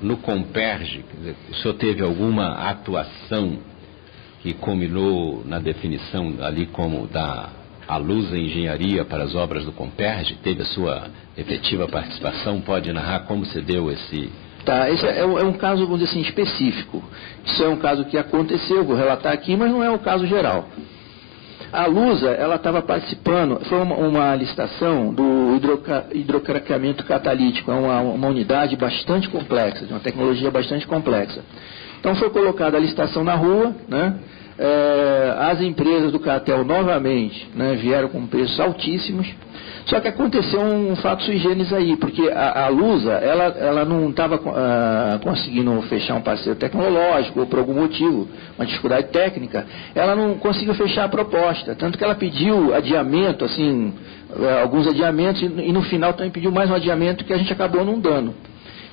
no Comperj, o senhor teve alguma atuação que culminou na definição ali como da Alusa Engenharia para as obras do Comperj? Teve a sua efetiva participação? Pode narrar como se deu esse... Tá, esse é um caso, vamos dizer assim, específico. Isso é um caso que aconteceu, vou relatar aqui, mas não é o caso geral. A Lusa, ela estava participando, foi uma licitação do hidrocraqueamento catalítico, é uma unidade bastante complexa, de uma tecnologia bastante complexa. Então foi colocada a licitação na rua, né? As empresas do Catel novamente, né, vieram com preços altíssimos, só que aconteceu um fato sui generis aí, porque a Lusa, ela não estava conseguindo fechar um parceiro tecnológico, ou por algum motivo, uma dificuldade técnica, ela não conseguiu fechar a proposta, tanto que ela pediu adiamento, assim, alguns adiamentos, e no final também pediu mais um adiamento que a gente acabou não dando.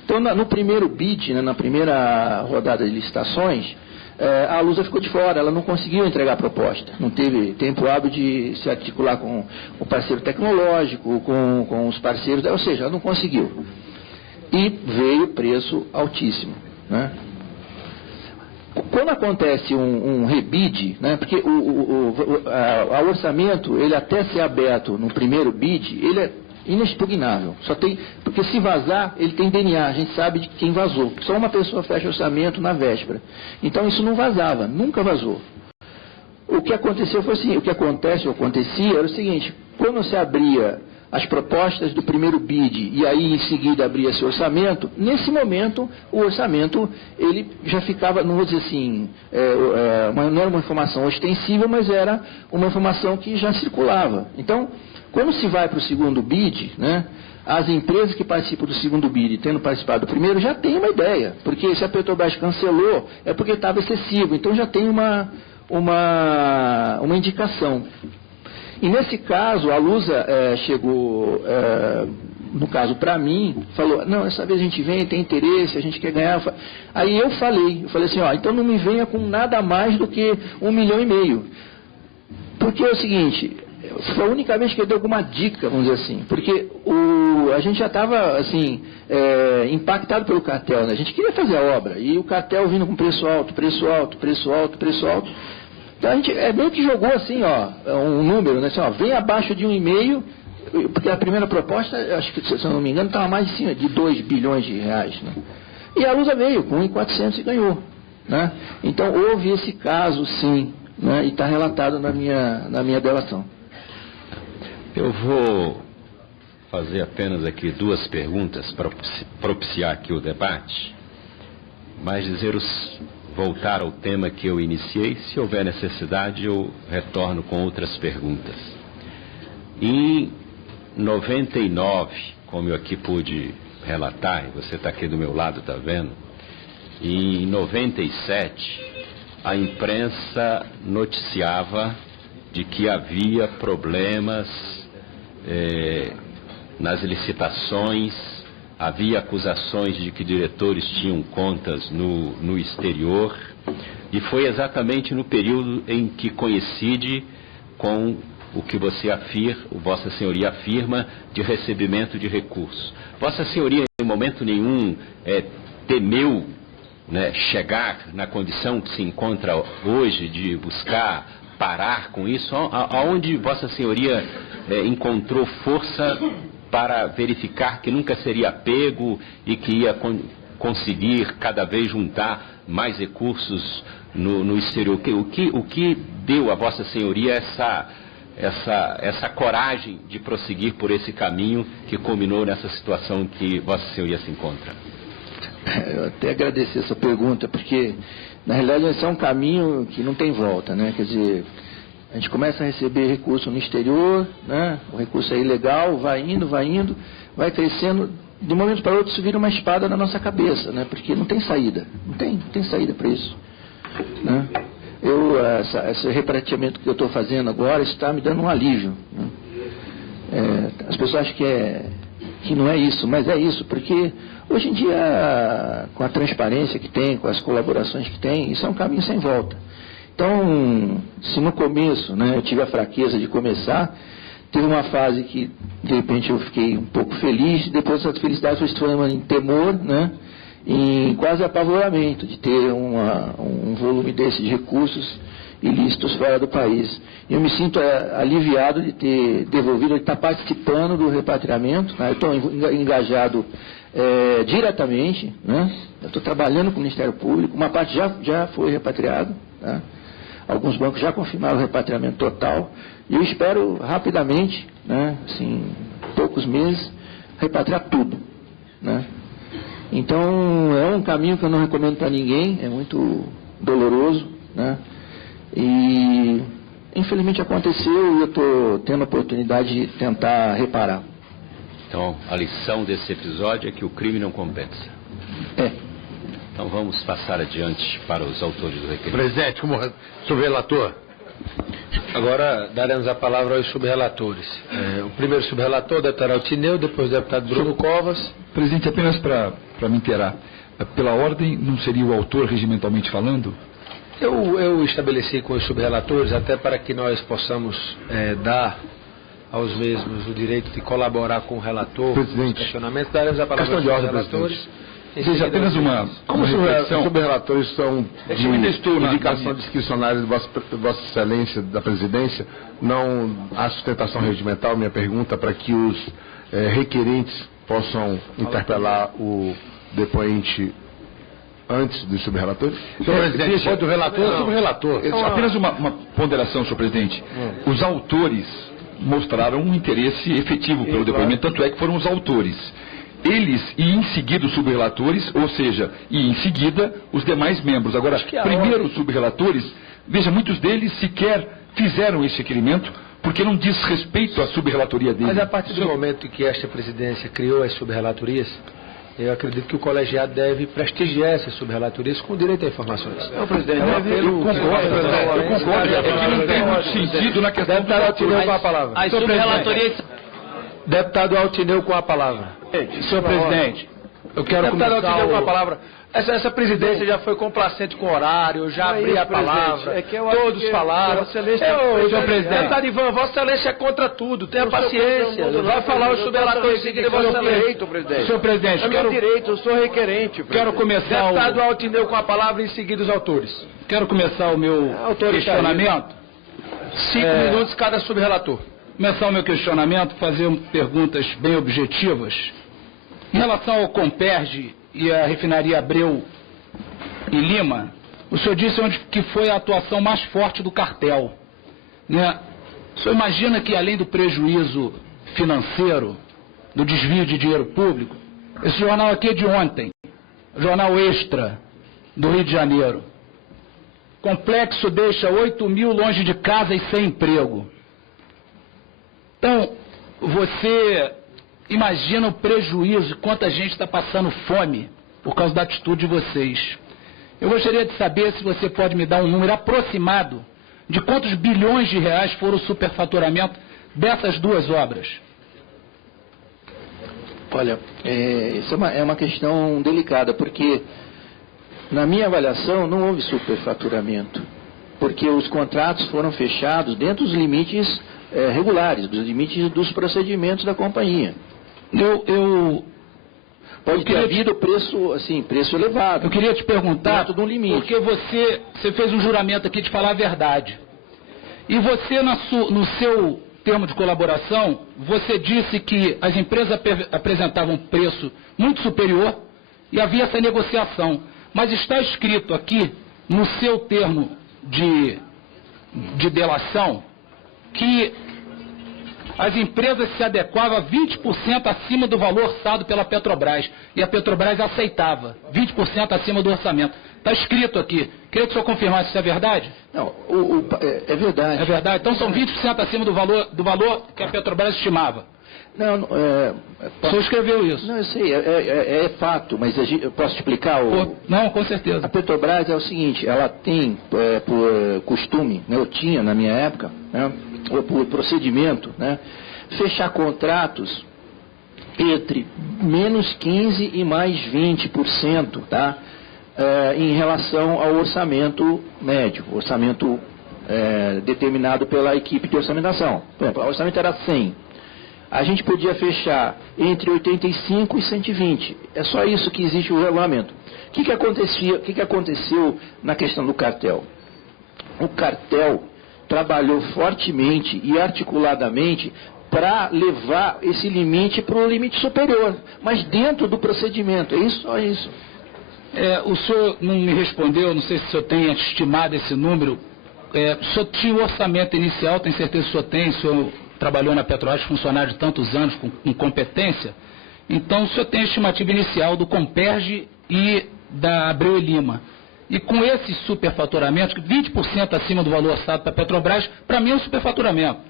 Então, no primeiro bid, né, na primeira rodada de licitações, a Lusa ficou de fora, ela não conseguiu entregar a proposta, não teve tempo hábil de se articular com o parceiro tecnológico, com os parceiros, ou seja, ela não conseguiu. E veio preço altíssimo, né? Quando acontece um rebid, né, porque o orçamento, ele até ser aberto no primeiro bid, ele é inexpugnável. Só tem, porque se vazar, ele tem DNA, a gente sabe de quem vazou. Só uma pessoa fecha orçamento na véspera. Então isso não vazava, nunca vazou. O que aconteceu foi assim, o que acontecia era o seguinte, quando se abria as propostas do primeiro bid e aí em seguida abria esse orçamento, nesse momento o orçamento ele já ficava, não vou dizer assim, não era uma informação ostensiva, mas era uma informação que já circulava. Então, quando se vai para o segundo bid, né, as empresas que participam do segundo bid, tendo participado do primeiro, já tem uma ideia, porque se a Petrobras cancelou, é porque estava excessivo, então já tem uma indicação. E nesse caso, a Lusa chegou, no caso para mim, falou, não, essa vez a gente vem, tem interesse, a gente quer ganhar. Aí eu falei assim, ó, então não me venha com nada mais do que 1,5 milhão. Porque é o seguinte, foi a única vez que eu dei alguma dica, vamos dizer assim, porque a gente já estava, assim, impactado pelo Catel, né? A gente queria fazer a obra, e o Catel vindo com preço alto, preço alto, preço alto, preço alto. Então a gente meio que jogou assim, ó, um número, né? Assim, ó, vem abaixo de 1,5, porque a primeira proposta, acho que, se eu não me engano, estava mais de cima de 2 bilhões de reais, né? E a Lusa veio com 1,400 e ganhou, né? Então houve esse caso, sim, né? E está relatado na minha delação. Eu vou fazer apenas aqui 2 perguntas para propiciar aqui o debate, mas voltar ao tema que eu iniciei. Se houver necessidade, eu retorno com outras perguntas. Em 99, como eu aqui pude relatar, e você está aqui do meu lado, está vendo? Em 97, a imprensa noticiava de que havia problemas nas licitações, havia acusações de que diretores tinham contas no exterior, e foi exatamente no período em que coincide com o que Vossa Senhoria afirma de recebimento de recursos. Vossa Senhoria, em momento nenhum, temeu, né, chegar na condição que se encontra hoje de buscar parar com isso? Aonde Vossa Senhoria encontrou força para verificar que nunca seria pego e que ia conseguir cada vez juntar mais recursos no exterior. O que deu a Vossa Senhoria essa coragem de prosseguir por esse caminho que culminou nessa situação que Vossa Senhoria se encontra? Eu até agradecer essa pergunta, porque na realidade esse é um caminho que não tem volta, né? Quer dizer, a gente começa a receber recurso no exterior, né? O recurso é ilegal, vai indo, vai crescendo, de um momento para outro isso vira uma espada na nossa cabeça, né? Porque não tem saída, não tem saída para isso, né? Esse reprateamento que eu estou fazendo agora está me dando um alívio, né? As pessoas acham que não é isso, mas é isso, porque hoje em dia, com a transparência que tem, com as colaborações que tem, isso é um caminho sem volta. Então, se no começo, né, eu tive a fraqueza de começar, teve uma fase que, de repente, eu fiquei um pouco feliz, depois essa felicidade foi se transformando em temor, né, em quase apavoramento de ter um volume desses recursos ilícitos fora do país. Eu me sinto aliviado de ter devolvido, de estar participando do repatriamento, né? Eu estou engajado diretamente, né? Eu estou trabalhando com o Ministério Público, uma parte já foi repatriado, né? Alguns bancos já confirmaram o repatriamento total, e eu espero rapidamente, né? Assim, poucos meses, repatriar tudo, né? Então, é um caminho que eu não recomendo para ninguém, é muito doloroso, né? E, infelizmente, aconteceu e eu estou tendo a oportunidade de tentar reparar. Então, a lição desse episódio é que o crime não compensa. Então, vamos passar adiante para os autores do requerimento. Presidente, como subrelator. Agora daremos a palavra aos subrelatores. O primeiro subrelator, o deputado Altineu, depois o deputado Bruno Covas. Presidente, apenas para me inteirar, pela ordem, não seria o autor regimentalmente falando? Eu estabeleci com os subrelatores, até para que nós possamos dar aos mesmos o direito de colaborar com o relator, presidente, questionamento, daremos a palavra aos subrelatores. Veja, apenas uma como os subrelatores estão de indicação discricionária de Vossa Excelência da Presidência, não há sustentação regimental, minha pergunta, para que os requerentes possam interpelar o depoente antes dos subrelatores? Senhor presidente, pode o relator ou o subrelator? Apenas uma ponderação, senhor presidente. Os autores mostraram um interesse efetivo pelo depoimento, tanto é que foram os autores. Eles e em seguida os subrelatores, ou seja, e em seguida os demais membros. Agora, primeiro os subrelatores, veja, muitos deles sequer fizeram esse requerimento, porque não diz respeito à subrelatoria deles. Mas a partir do momento em que esta presidência criou as subrelatorias, eu acredito que o colegiado deve prestigiar essas subrelatorias com direito a informações. Não, presidente, eu concordo. É que não tem muito sentido na questão do deputado Altineu com a palavra. As subrelatorias... Deputado Altineu com a palavra. Senhor presidente, eu quero deputado Altineu com a palavra. Essa presidência já foi complacente com o horário, eu já abri a palavra, todos falaram. Senhor presidente, deputado Ivan, Vossa Excelência é contra tudo, tenha paciência, vai falar os subrelatores em seguida, Vossa Excelência. Senhor presidente, meu direito, eu sou requerente. Quero começar deputado Altineu com a palavra, em seguida os autores. Quero começar o meu questionamento. 5 minutos cada subrelator. Começar o meu questionamento, fazer perguntas bem objetivas. Em relação ao Comperge e a refinaria Abreu e Lima, o senhor disse onde que foi a atuação mais forte do cartel, né? O senhor imagina que, além do prejuízo financeiro, do desvio de dinheiro público, esse jornal aqui é de ontem, Jornal Extra, do Rio de Janeiro. Complexo deixa 8 mil longe de casa e sem emprego. Então, você imagina o prejuízo, quanta gente está passando fome por causa da atitude de vocês. Eu gostaria de saber se você pode me dar um número aproximado de quantos bilhões de reais foram o superfaturamento dessas duas obras. Olha, isso é uma questão delicada, porque na minha avaliação não houve superfaturamento, porque os contratos foram fechados dentro dos limites regulares, dos limites dos procedimentos da companhia. Pode ter havido preço elevado. Eu queria te perguntar, dentro de um limite. Porque você fez um juramento aqui de falar a verdade. E você, no seu termo de colaboração, você disse que as empresas apresentavam preço muito superior e havia essa negociação. Mas está escrito aqui, no seu termo de delação, que as empresas se adequavam a 20% acima do valor orçado pela Petrobras. E a Petrobras aceitava 20% acima do orçamento. Está escrito aqui. Queria que o senhor confirmasse se é verdade. Não, é verdade. É verdade. Então são 20% acima do valor que a Petrobras estimava. Não, O senhor escreveu isso. Não, eu sei, é fato, mas eu posso explicar? Não, com certeza. A Petrobras é o seguinte, ela tem, por costume, né, eu tinha na minha época, né, ou por procedimento, né, fechar contratos entre menos 15% e mais 20%, tá? Em relação ao orçamento médio, orçamento determinado pela equipe de orçamentação. Por exemplo, o orçamento era 100. A gente podia fechar entre 85 e 120. É só isso que existe o regulamento. O que aconteceu na questão do cartel? O cartel trabalhou fortemente e articuladamente para levar esse limite para o limite superior, mas dentro do procedimento. É isso, só isso. O senhor não me respondeu, não sei se o senhor tem estimado esse número. O senhor tinha o orçamento inicial, tenho certeza que o senhor tem, o senhor trabalhou na Petrobras, funcionário de tantos anos, com competência. Então, o senhor tem a estimativa inicial do Comperj e da Abreu e Lima. E com esse superfaturamento, 20% acima do valor orçado para a Petrobras, para mim é um superfaturamento.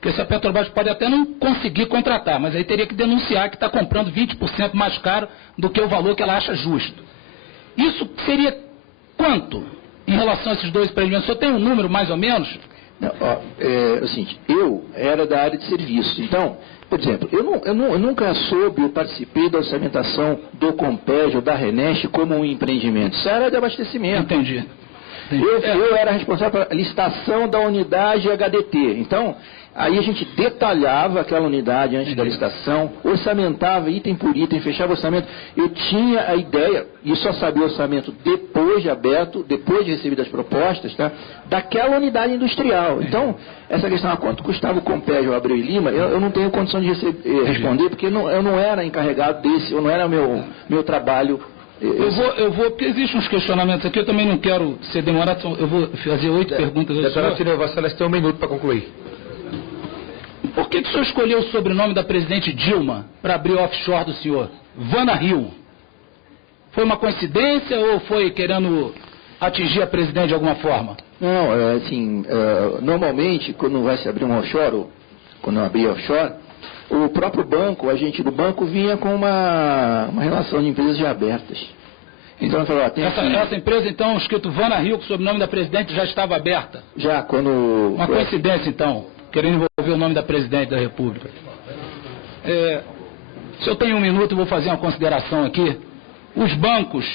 Porque se a Petrobras pode até não conseguir contratar, mas aí teria que denunciar que está comprando 20% mais caro do que o valor que ela acha justo. Isso seria quanto em relação a esses dois empreendimentos? O senhor tem um número mais ou menos? Não, é o seguinte, eu era da área de serviços, então, por exemplo, eu nunca soube ou participei da orçamentação do Comperj ou da Renest como um empreendimento. Isso era de abastecimento. Entendi. Eu era responsável pela licitação da unidade HDT. Então, aí a gente detalhava aquela unidade antes da licitação, orçamentava item por item, fechava o orçamento. Eu tinha a ideia, e só sabia o orçamento depois de aberto, depois de recebidas as propostas, tá, daquela unidade industrial. Então, essa questão, quanto custava o Comperj ou Abreu e Lima, eu não tenho condição de responder, porque eu não era encarregado desse, eu não era meu trabalho. Eu vou, porque existem uns questionamentos aqui, eu também não quero ser demorado, eu vou fazer 8 perguntas. Deputado Tineu, Vossa Excelência tem 1 minuto para concluir. Por que o senhor escolheu o sobrenome da presidente Dilma para abrir o offshore do senhor? Vana Rio. Foi uma coincidência ou foi querendo atingir a presidente de alguma forma? Não, assim, normalmente, quando vai se abrir um offshore, ou quando eu abri offshore, o próprio banco, o agente do banco, vinha com uma relação de empresas já abertas. Então, eu falei, essa empresa, então, escrito Vana Rio, com o sobrenome da presidente, já estava aberta? Já, quando... Uma coincidência, então, querendo envolver o nome da presidente da República. Se eu tenho 1 minuto, eu vou fazer uma consideração aqui. Os bancos,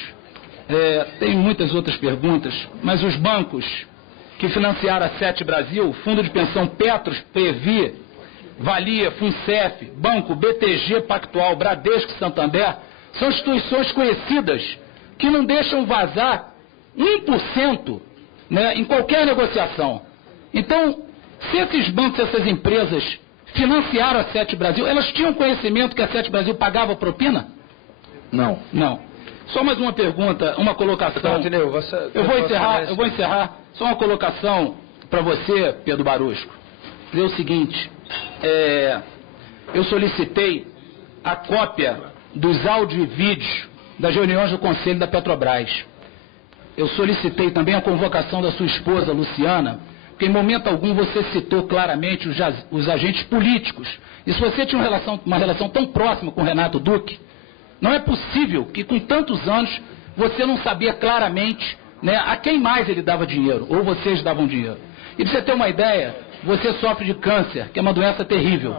tem muitas outras perguntas, mas os bancos que financiaram a Sete Brasil, Fundo de Pensão Petros, Previ, Valia, Funcef, Banco, BTG, Pactual, Bradesco e Santander, são instituições conhecidas que não deixam vazar 1%, né, em qualquer negociação. Então, se esses bancos, essas empresas financiaram a Sete Brasil, elas tinham conhecimento que a Sete Brasil pagava propina? Não. Não. Só mais uma pergunta, uma colocação. Eu vou encerrar. Só uma colocação para você, Pedro Barusco. Dizer o seguinte, eu solicitei a cópia dos áudios e vídeos das reuniões do Conselho da Petrobras. Eu solicitei também a convocação da sua esposa, Luciana, porque em momento algum você citou claramente os agentes políticos. E se você tinha uma relação tão próxima com o Renato Duque, não é possível que com tantos anos você não sabia claramente, né, a quem mais ele dava dinheiro, ou vocês davam dinheiro. E para você ter uma ideia, você sofre de câncer, que é uma doença terrível.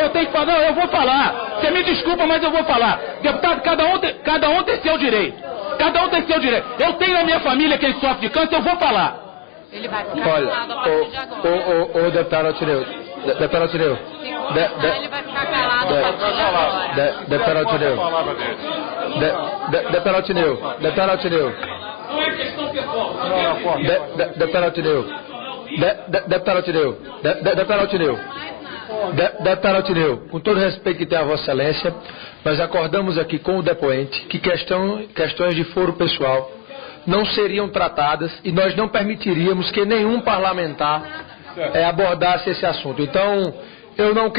Eu tenho que falar, eu vou falar. Você me desculpa, mas eu vou falar. Deputado, cada um tem seu direito. Cada um tem seu direito. Eu tenho na minha família quem sofre de câncer, eu vou falar. Ele vai ficar calado a partir de agora. Deputado Tineu. Deputado Tineu. Ele vai ficar calado a partir de agora. Deputado Tineu. Deputado Tineu. Deputado Tineu. Não é questão pessoal. Deputado Tineu. Deputado Altineu, com todo o respeito que tem a Vossa Excelência, nós acordamos aqui com o depoente que questões de foro pessoal não seriam tratadas e nós não permitiríamos que nenhum parlamentar abordasse esse assunto. Então, eu não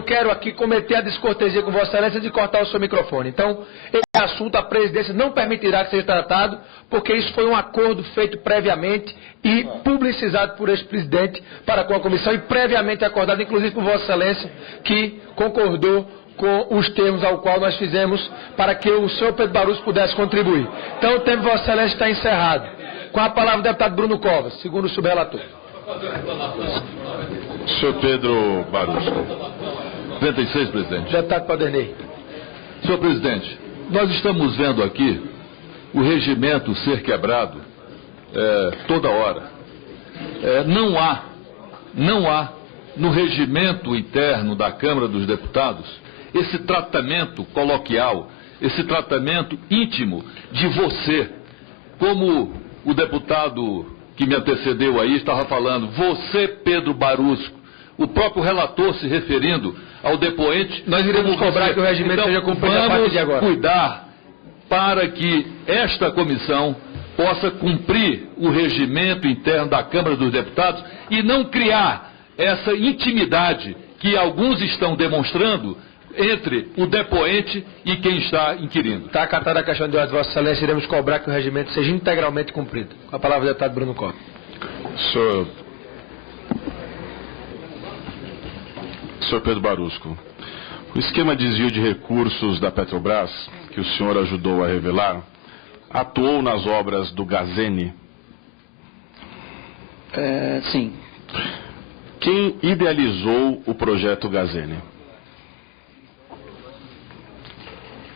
quero aqui cometer a descortesia com Vossa Excelência de cortar o seu microfone. Então, esse assunto a presidência não permitirá que seja tratado, porque isso foi um acordo feito previamente e publicizado por esse presidente para com a comissão e previamente acordado, inclusive por Vossa Excelência, que concordou com os termos ao qual nós fizemos para que o senhor Pedro Barroso pudesse contribuir. Então, o tempo de Vossa Excelência está encerrado. Com a palavra o deputado Bruno Covas, segundo o subrelator. Senhor Pedro Barroso. 36, presidente. Deputado Padernei. Senhor presidente, nós estamos vendo aqui o regimento ser quebrado toda hora. Não há no regimento interno da Câmara dos Deputados esse tratamento coloquial, esse tratamento íntimo de você, como o deputado que me antecedeu aí estava falando, você, Pedro Barusco, o próprio relator se referindo ao depoente. Nós iremos cobrar que o regimento seja cumprido a partir de agora. Vamos cuidar para que esta comissão possa cumprir o regimento interno da Câmara dos Deputados e não criar essa intimidade que alguns estão demonstrando entre o depoente e quem está inquirindo. Está acatada a questão de ordem, Vossa Excelência, iremos cobrar que o regimento seja integralmente cumprido. Com a palavra o deputado Bruno Covas. Senhor Pedro Barusco, o esquema de desvio de recursos da Petrobras, que o senhor ajudou a revelar, atuou nas obras do Gazeni? Sim. Quem idealizou o projeto Gazeni?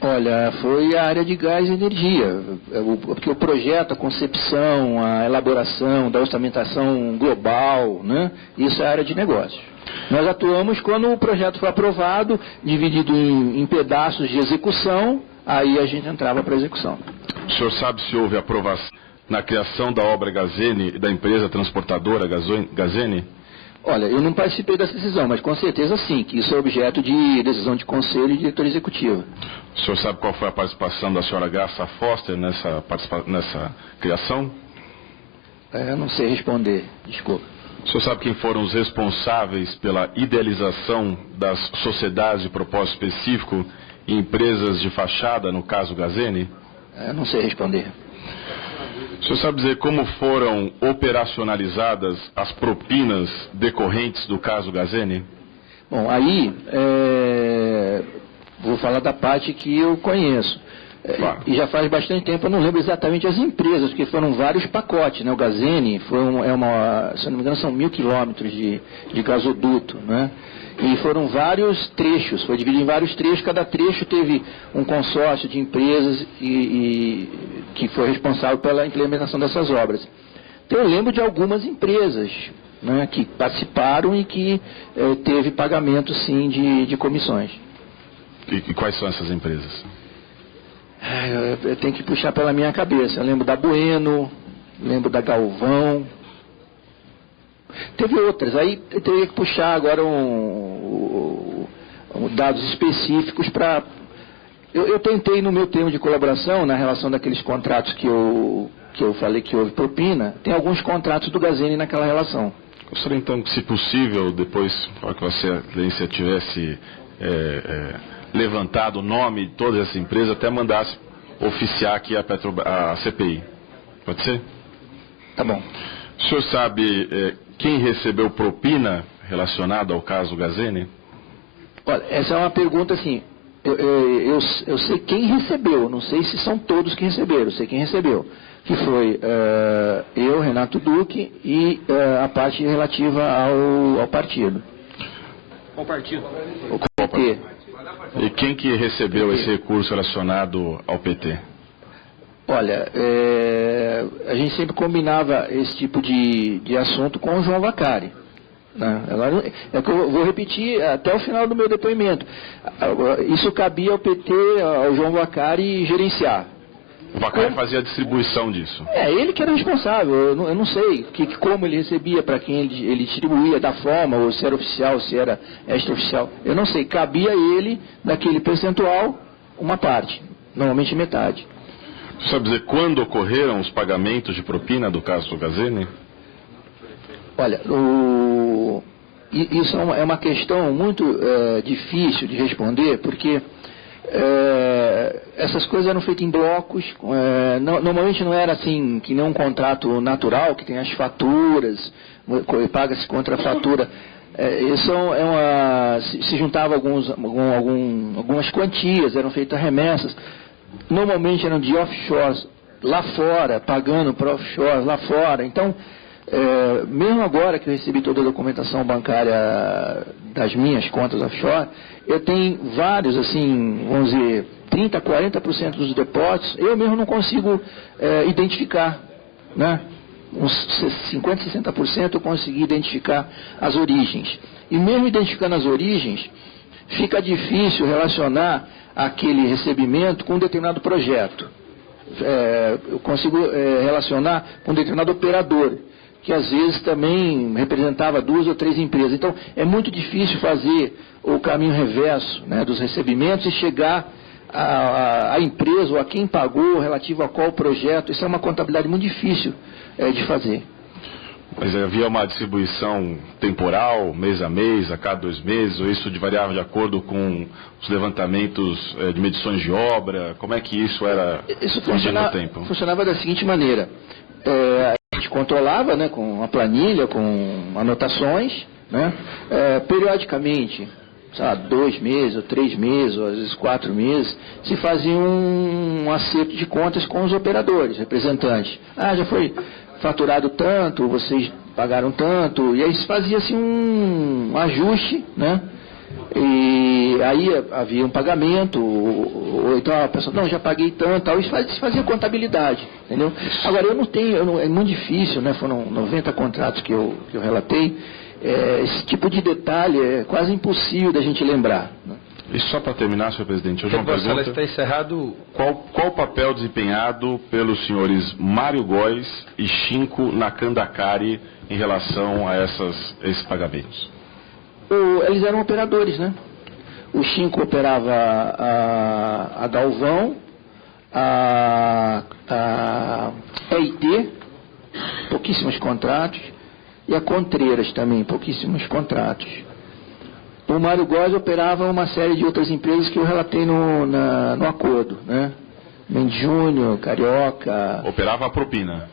Olha, foi a área de gás e energia, porque o projeto, a concepção, a elaboração da orçamentação global, né, isso é a área de negócios. Nós atuamos quando o projeto foi aprovado, dividido em pedaços de execução, aí a gente entrava para a execução. O senhor sabe se houve aprovação na criação da obra Gazeni e da empresa transportadora Gazeni? Olha, eu não participei dessa decisão, mas com certeza sim, que isso é objeto de decisão de conselho e de diretoria executiva. O senhor sabe qual foi a participação da senhora Graça Foster nessa criação? Não sei responder, desculpa. O senhor sabe quem foram os responsáveis pela idealização das sociedades de propósito específico e empresas de fachada, no caso Gazeni? Não sei responder. O senhor sabe dizer como foram operacionalizadas as propinas decorrentes do caso Gazeni? Bom, aí vou falar da parte que eu conheço. Claro. E já faz bastante tempo, eu não lembro exatamente as empresas, porque foram vários pacotes, né? O Gazeni se eu não me engano, são 1.000 quilômetros de gasoduto, né? E foram vários trechos, foi dividido em vários trechos, cada trecho teve um consórcio de empresas que foi responsável pela implementação dessas obras. Então eu lembro de algumas empresas, né, que participaram e que teve pagamento sim de comissões. E quais são essas empresas? Eu tenho que puxar pela minha cabeça. Eu lembro da Bueno, lembro da Galvão. Teve outras. Aí eu teria que puxar agora dados específicos para... Eu tentei no meu termo de colaboração, na relação daqueles contratos que eu falei que houve propina, tem alguns contratos do Gazeni naquela relação. Gostaria então que, se possível, depois, para que Vossa Excelência tivesse levantado o nome de todas essas empresas, até mandasse oficiar aqui a CPI. Pode ser? Tá bom. O senhor sabe quem recebeu propina relacionada ao caso Gazeni? Olha, essa é uma pergunta assim, eu sei quem recebeu, não sei se são todos que receberam, eu sei quem recebeu, que foi eu, Renato Duque, e a parte relativa ao partido. Qual partido? O PT. E quem que recebeu esse recurso relacionado ao PT? Olha, a gente sempre combinava esse tipo de assunto com o João Vacari. Né? Agora, é que eu vou repetir até o final do meu depoimento. Isso cabia ao PT, ao João Vacari gerenciar. O Vacari fazia a distribuição disso. Ele que era responsável. Eu não sei como ele recebia, para quem ele distribuía, da forma, ou se era oficial, se era extraoficial. Eu não sei. Cabia a ele, daquele percentual, uma parte. Normalmente metade. Você sabe dizer quando ocorreram os pagamentos de propina do caso Gazini? Olha, isso é uma questão muito difícil de responder, porque essas coisas eram feitas em blocos, normalmente não era assim, que nem um contrato natural, que tem as faturas, paga-se contra a fatura. Se juntava algumas quantias, eram feitas remessas, normalmente eram de offshores lá fora, pagando para offshores lá fora. Então, mesmo agora que eu recebi toda a documentação bancária das minhas contas offshore, eu tenho vários, assim, vamos dizer, 30%, 40% dos depósitos, eu mesmo não consigo identificar, né? Uns 50%, 60% eu consegui identificar as origens. E mesmo identificando as origens, fica difícil relacionar aquele recebimento com um determinado projeto. Eu consigo relacionar com um determinado operador, que às vezes também representava 2 ou 3 empresas. Então, é muito difícil fazer o caminho reverso, né, dos recebimentos e chegar à empresa ou a quem pagou relativo a qual projeto. Isso é uma contabilidade muito difícil de fazer. Mas havia uma distribuição temporal, mês a mês, a cada 2 meses, ou isso variava de acordo com os levantamentos de medições de obra? Como é que isso era no tempo? Funcionava da seguinte maneira. A gente controlava, né, com a planilha, com anotações, né, periodicamente, sabe, 2 meses, ou 3 meses, ou às vezes 4 meses, se fazia um acerto de contas com os operadores, representantes. Já foi faturado tanto, vocês pagaram tanto, e aí se fazia assim um ajuste, né? E aí havia um pagamento, ou então a pessoa, não, já paguei tanto, tal, isso se fazia contabilidade, entendeu? Agora eu não tenho, é muito difícil, né? Foram 90 contratos que eu relatei, esse tipo de detalhe é quase impossível da gente lembrar, né? E só para terminar, senhor presidente, hoje uma pergunta. Está encerrado. Qual o papel desempenhado pelos senhores Mário Góes e Chinco Nakandakari em relação a esses pagamentos? Eles eram operadores, né? O Chinco operava a Galvão, a EIT, pouquíssimos contratos, e a Contreiras também, pouquíssimos contratos. O Mário Góes operava uma série de outras empresas que eu relatei no acordo, né? Mendes Júnior, Carioca... Operava a propina?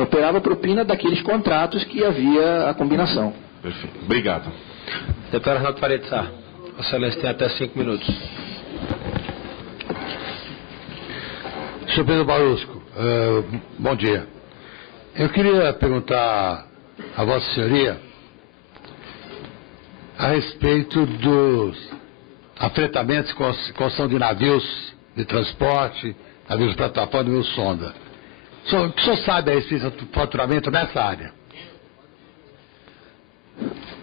Operava a propina daqueles contratos que havia a combinação. Perfeito. Obrigado. Deputado Arnaldo Faria de Sá, Vossa Excelência tem até 5 minutos. Senhor Pedro Barusco, bom dia. Eu queria perguntar a Vossa Senhoria a respeito dos afretamentos e construção de navios de transporte, navios de plataforma e navios sonda. O que o senhor sabe a respeito do faturamento nessa área?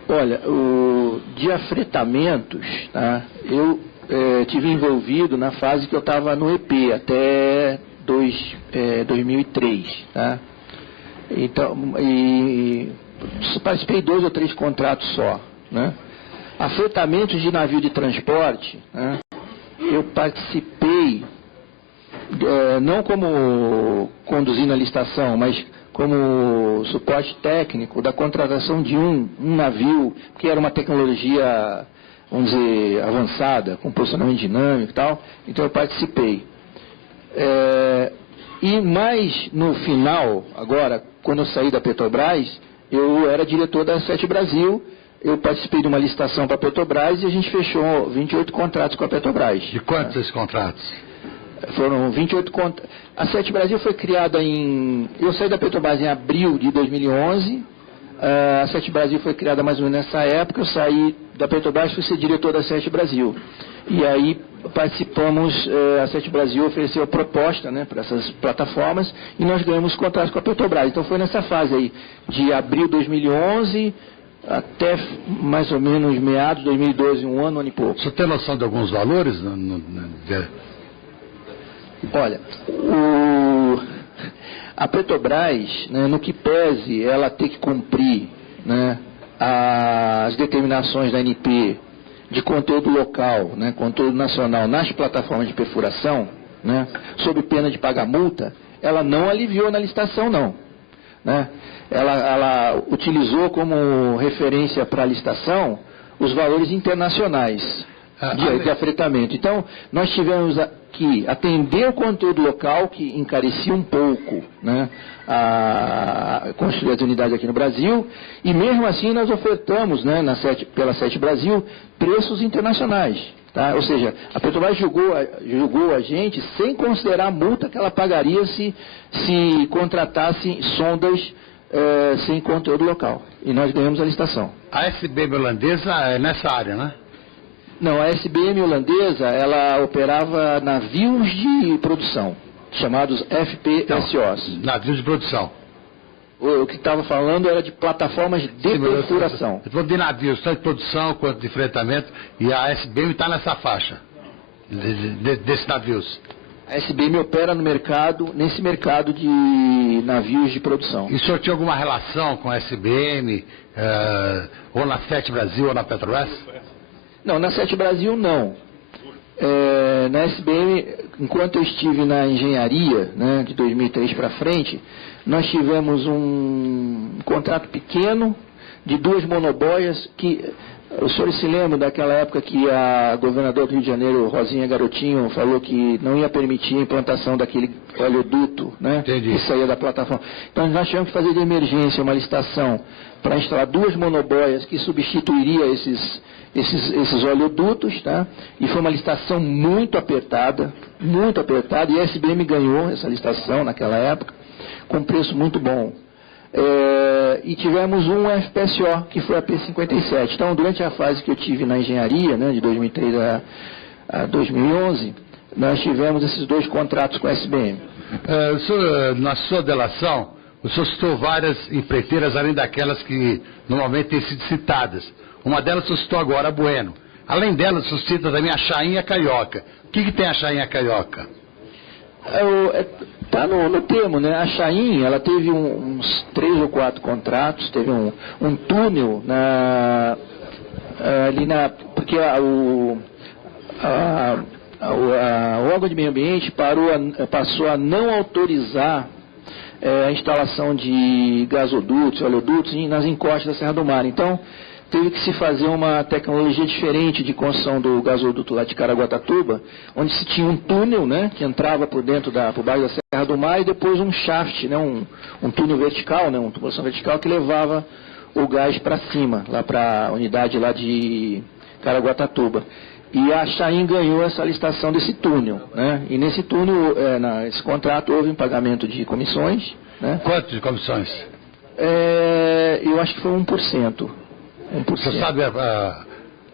Olha, de afretamentos, tá? Eu tive envolvido na fase que eu estava no EP, até 2003, tá? Então, participei de 2 ou 3 contratos só, né? Afretamentos de navio de transporte, né? Eu participei, não como conduzindo a licitação, mas como suporte técnico da contratação de um navio, que era uma tecnologia, vamos dizer, avançada, com posicionamento dinâmico e tal, então eu participei. E mais no final, agora, quando eu saí da Petrobras, eu era diretor da Sete Brasil, eu participei de uma licitação para a Petrobras e a gente fechou 28 contratos com a Petrobras. De quantos esses contratos? Foram 28 contratos. A Sete Brasil foi criada eu saí da Petrobras em abril de 2011, a Sete Brasil foi criada mais ou menos nessa época, eu saí da Petrobras e fui ser diretor da Sete Brasil. E aí participamos, a Sete Brasil ofereceu a proposta, né, para essas plataformas e nós ganhamos contratos com a Petrobras. Então foi nessa fase aí, de abril de 2011 até mais ou menos meados de 2012, um ano e pouco. Você tem noção de alguns valores? Olha, a Petrobras, né, no que pese ela ter que cumprir, né, as determinações da ANP de conteúdo local, né, conteúdo nacional nas plataformas de perfuração, né, sob pena de pagar multa, ela não aliviou na licitação, não. Né? Ela utilizou como referência para a licitação os valores internacionais de afretamento. Então, nós tivemos que atender o conteúdo local, que encarecia um pouco, né, a construir as unidades aqui no Brasil, e mesmo assim nós ofertamos, né, pela Sete Brasil, preços internacionais. Tá? Ou seja, a Petrobras julgou a gente sem considerar a multa que ela pagaria se contratasse sondas sem conteúdo local. E nós ganhamos a licitação. A SBM holandesa é nessa área, né? Não, a SBM holandesa, ela operava navios de produção, chamados FPSOs. Então, navios de produção. O que estava falando era de plataformas de perfuração. Eu estou de navios, tanto de produção quanto de fretamento, e a SBM está nessa faixa, desses navios. A SBM opera no mercado, nesse mercado de navios de produção. E o senhor tinha alguma relação com a SBM, ou na Sete Brasil ou na Petrobras? Não, na Sete Brasil não. Na SBM, enquanto eu estive na engenharia, né, de 2003 para frente, nós tivemos um contrato pequeno de 2 monoboias que... Os senhores se lembram daquela época que a governadora do Rio de Janeiro, Rosinha Garotinho, falou que não ia permitir a implantação daquele oleoduto, né, que saía da plataforma. Então nós tivemos que fazer de emergência uma licitação para instalar 2 monoboias que substituiria esses oleodutos, tá? E foi uma licitação muito apertada, e a SBM ganhou essa licitação naquela época, com preço muito bom. E tivemos um FPSO, que foi a P-57. Então, durante a fase que eu tive na engenharia, né, de 2003 a 2011, nós tivemos esses 2 contratos com a SBM. Na sua delação, o senhor citou várias empreiteiras, além daquelas que normalmente têm sido citadas. Uma delas o senhor citou agora, a Bueno. Além delas, o senhor cita também a Chainha Carioca. O que tem a Chainha Carioca? Está no termo, né? A Chain, ela teve uns 3 ou 4 contratos, teve um túnel porque o órgão de meio ambiente passou a não autorizar a instalação de gasodutos, oleodutos nas encostas da Serra do Mar. Então, teve que se fazer uma tecnologia diferente de construção do gasoduto lá de Caraguatatuba, onde se tinha um túnel, né, que entrava por baixo da Serra do Mar, e depois um shaft, né, um túnel vertical, né, uma tubulação vertical que levava o gás para cima, lá para a unidade lá de Caraguatatuba. E a Chain ganhou essa licitação desse túnel, né, e nesse túnel, nesse contrato, houve um pagamento de comissões. Né. Quanto de comissões? Eu acho que foi 1%. Você sabe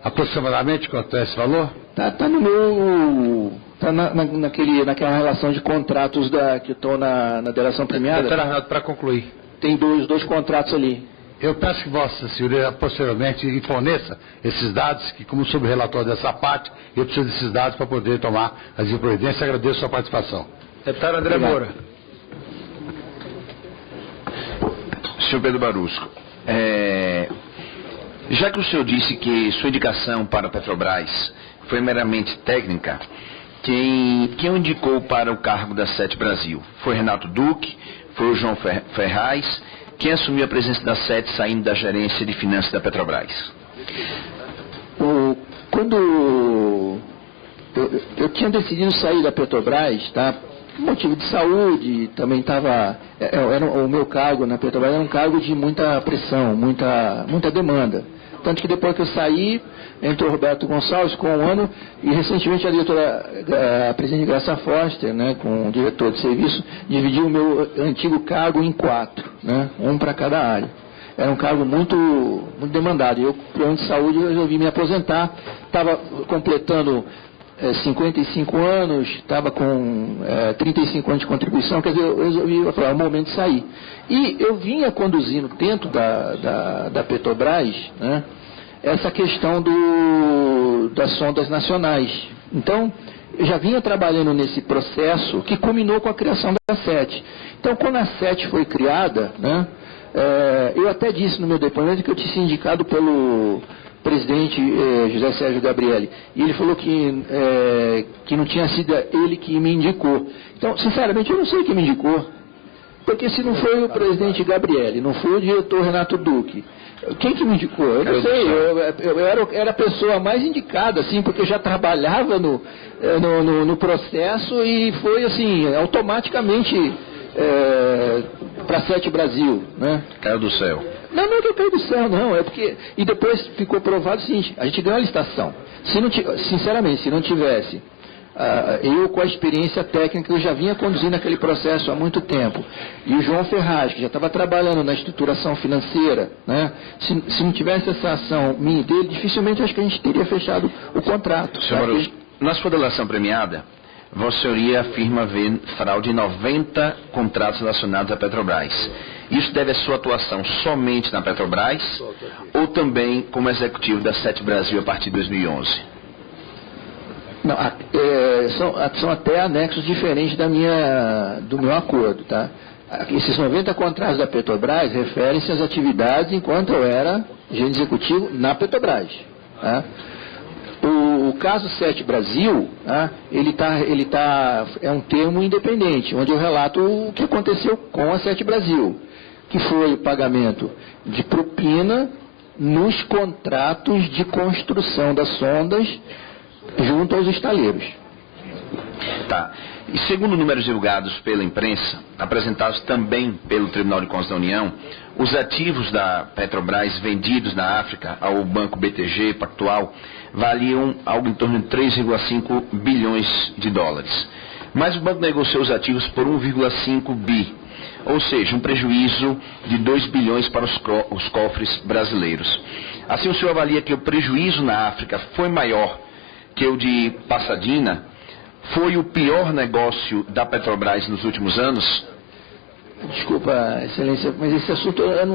aproximadamente quanto é esse valor? Tá no meu... Está naquela relação de contratos que estão na delação premiada. Doutor Arnaldo, para concluir. Tem dois contratos ali. Eu peço que Vossa Senhoria posteriormente forneça esses dados, que como subrelator dessa parte, eu preciso desses dados para poder tomar as providências. Agradeço a sua participação. Deputado André Moura. Senhor Pedro Barusco, já que o senhor disse que sua indicação para a Petrobras foi meramente técnica, quem o indicou para o cargo da Sete Brasil? Foi Renato Duque? Foi o João Ferraz? Quem assumiu a presença da Sete saindo da gerência de finanças da Petrobras? Quando eu tinha decidido sair da Petrobras, tá? Por motivo de saúde, também estava... o meu cargo na Petrobras era um cargo de muita pressão, muita demanda. Tanto que depois que eu saí, entrou o Roberto Gonçalves com 1 ano, e recentemente a presidente Graça Foster, né, com o diretor de serviço, dividiu o meu antigo cargo em 4, né, um para cada área. Era um cargo muito demandado. E eu, por problema de saúde, eu resolvi me aposentar. Estava completando 55 anos, estava com 35 anos de contribuição, quer dizer, eu resolvi falar, é o momento de sair. E eu vinha conduzindo dentro da Petrobras, né, essa questão das sondas nacionais. Então, eu já vinha trabalhando nesse processo que culminou com a criação da SET. Então, quando a SET foi criada, né, eu até disse no meu depoimento que eu tinha sido indicado pelo presidente José Sérgio Gabrielli, e ele falou que não tinha sido ele que me indicou. Então, sinceramente, eu não sei quem me indicou, porque se não foi o presidente Gabrielli, não foi o diretor Renato Duque, quem que me indicou? Eu não sei, eu era a pessoa mais indicada, assim, porque eu já trabalhava no processo e foi, assim, automaticamente para a SET Brasil, né? Caiu do céu. Não é que eu caí do céu, não. É porque... E depois ficou provado o seguinte, a gente ganhou a licitação. Sinceramente, se não tivesse eu com a experiência técnica que eu já vinha conduzindo aquele processo há muito tempo, e o João Ferraz, que já estava trabalhando na estruturação financeira, né? Se não tivesse essa ação minha e dele, dificilmente acho que a gente teria fechado o contrato. Senhor Barroso, na sua delação premiada, Vossa Senhoria afirma haver fraude em 90 contratos relacionados à Petrobras. Isso deve à sua atuação somente na Petrobras ou também como executivo da SET Brasil a partir de 2011? Não, são até anexos diferentes do meu acordo, tá? Esses 90 contratos da Petrobras referem-se às atividades enquanto eu era gerente executivo na Petrobras, tá? O caso SET Brasil, é um termo independente, onde eu relato o que aconteceu com a SET Brasil, que foi o pagamento de propina nos contratos de construção das sondas junto aos estaleiros. Tá. E segundo números divulgados pela imprensa, apresentados também pelo Tribunal de Contas da União, os ativos da Petrobras vendidos na África ao Banco BTG Pactual valiam algo em torno de 3,5 bilhões de dólares. Mas o banco negociou os ativos por 1,5 bi, ou seja, um prejuízo de 2 bilhões para os cofres brasileiros. Assim, o senhor avalia que o prejuízo na África foi maior que o de Pasadena? Foi o pior negócio da Petrobras nos últimos anos? Desculpa, Excelência, mas esse assunto eu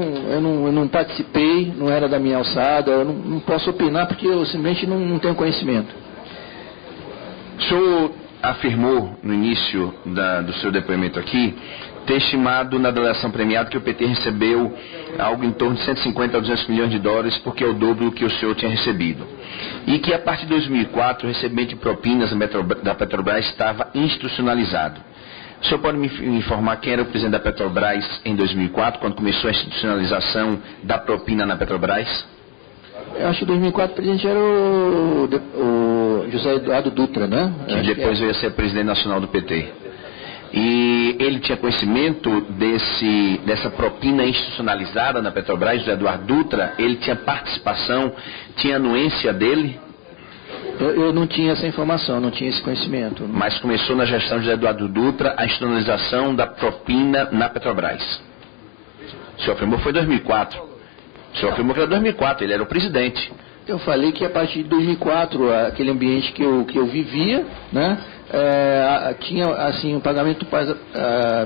não participei, não era da minha alçada, eu não posso opinar porque eu simplesmente não tenho conhecimento. O senhor afirmou no início do seu depoimento aqui, ter estimado na delação premiada que o PT recebeu algo em torno de 150 a 200 milhões de dólares, porque é o dobro do que o senhor tinha recebido. E que a partir de 2004 o recebimento de propinas da Petrobras estava institucionalizado. O senhor pode me informar quem era o presidente da Petrobras em 2004, quando começou a institucionalização da propina na Petrobras? Eu acho que em 2004 o presidente era o José Eduardo Dutra, né? Que depois veio a ser presidente nacional do PT. E ele tinha conhecimento dessa propina institucionalizada na Petrobras, José Eduardo Dutra? Ele tinha participação, tinha anuência dele? Eu não tinha essa informação, não tinha esse conhecimento. Mas começou na gestão de José Eduardo Dutra a institucionalização da propina na Petrobras. O senhor afirmou que foi em 2004. O senhor afirmou que era 2004, ele era o presidente. Eu falei que a partir de 2004, aquele ambiente que eu vivia, né, tinha assim um pagamento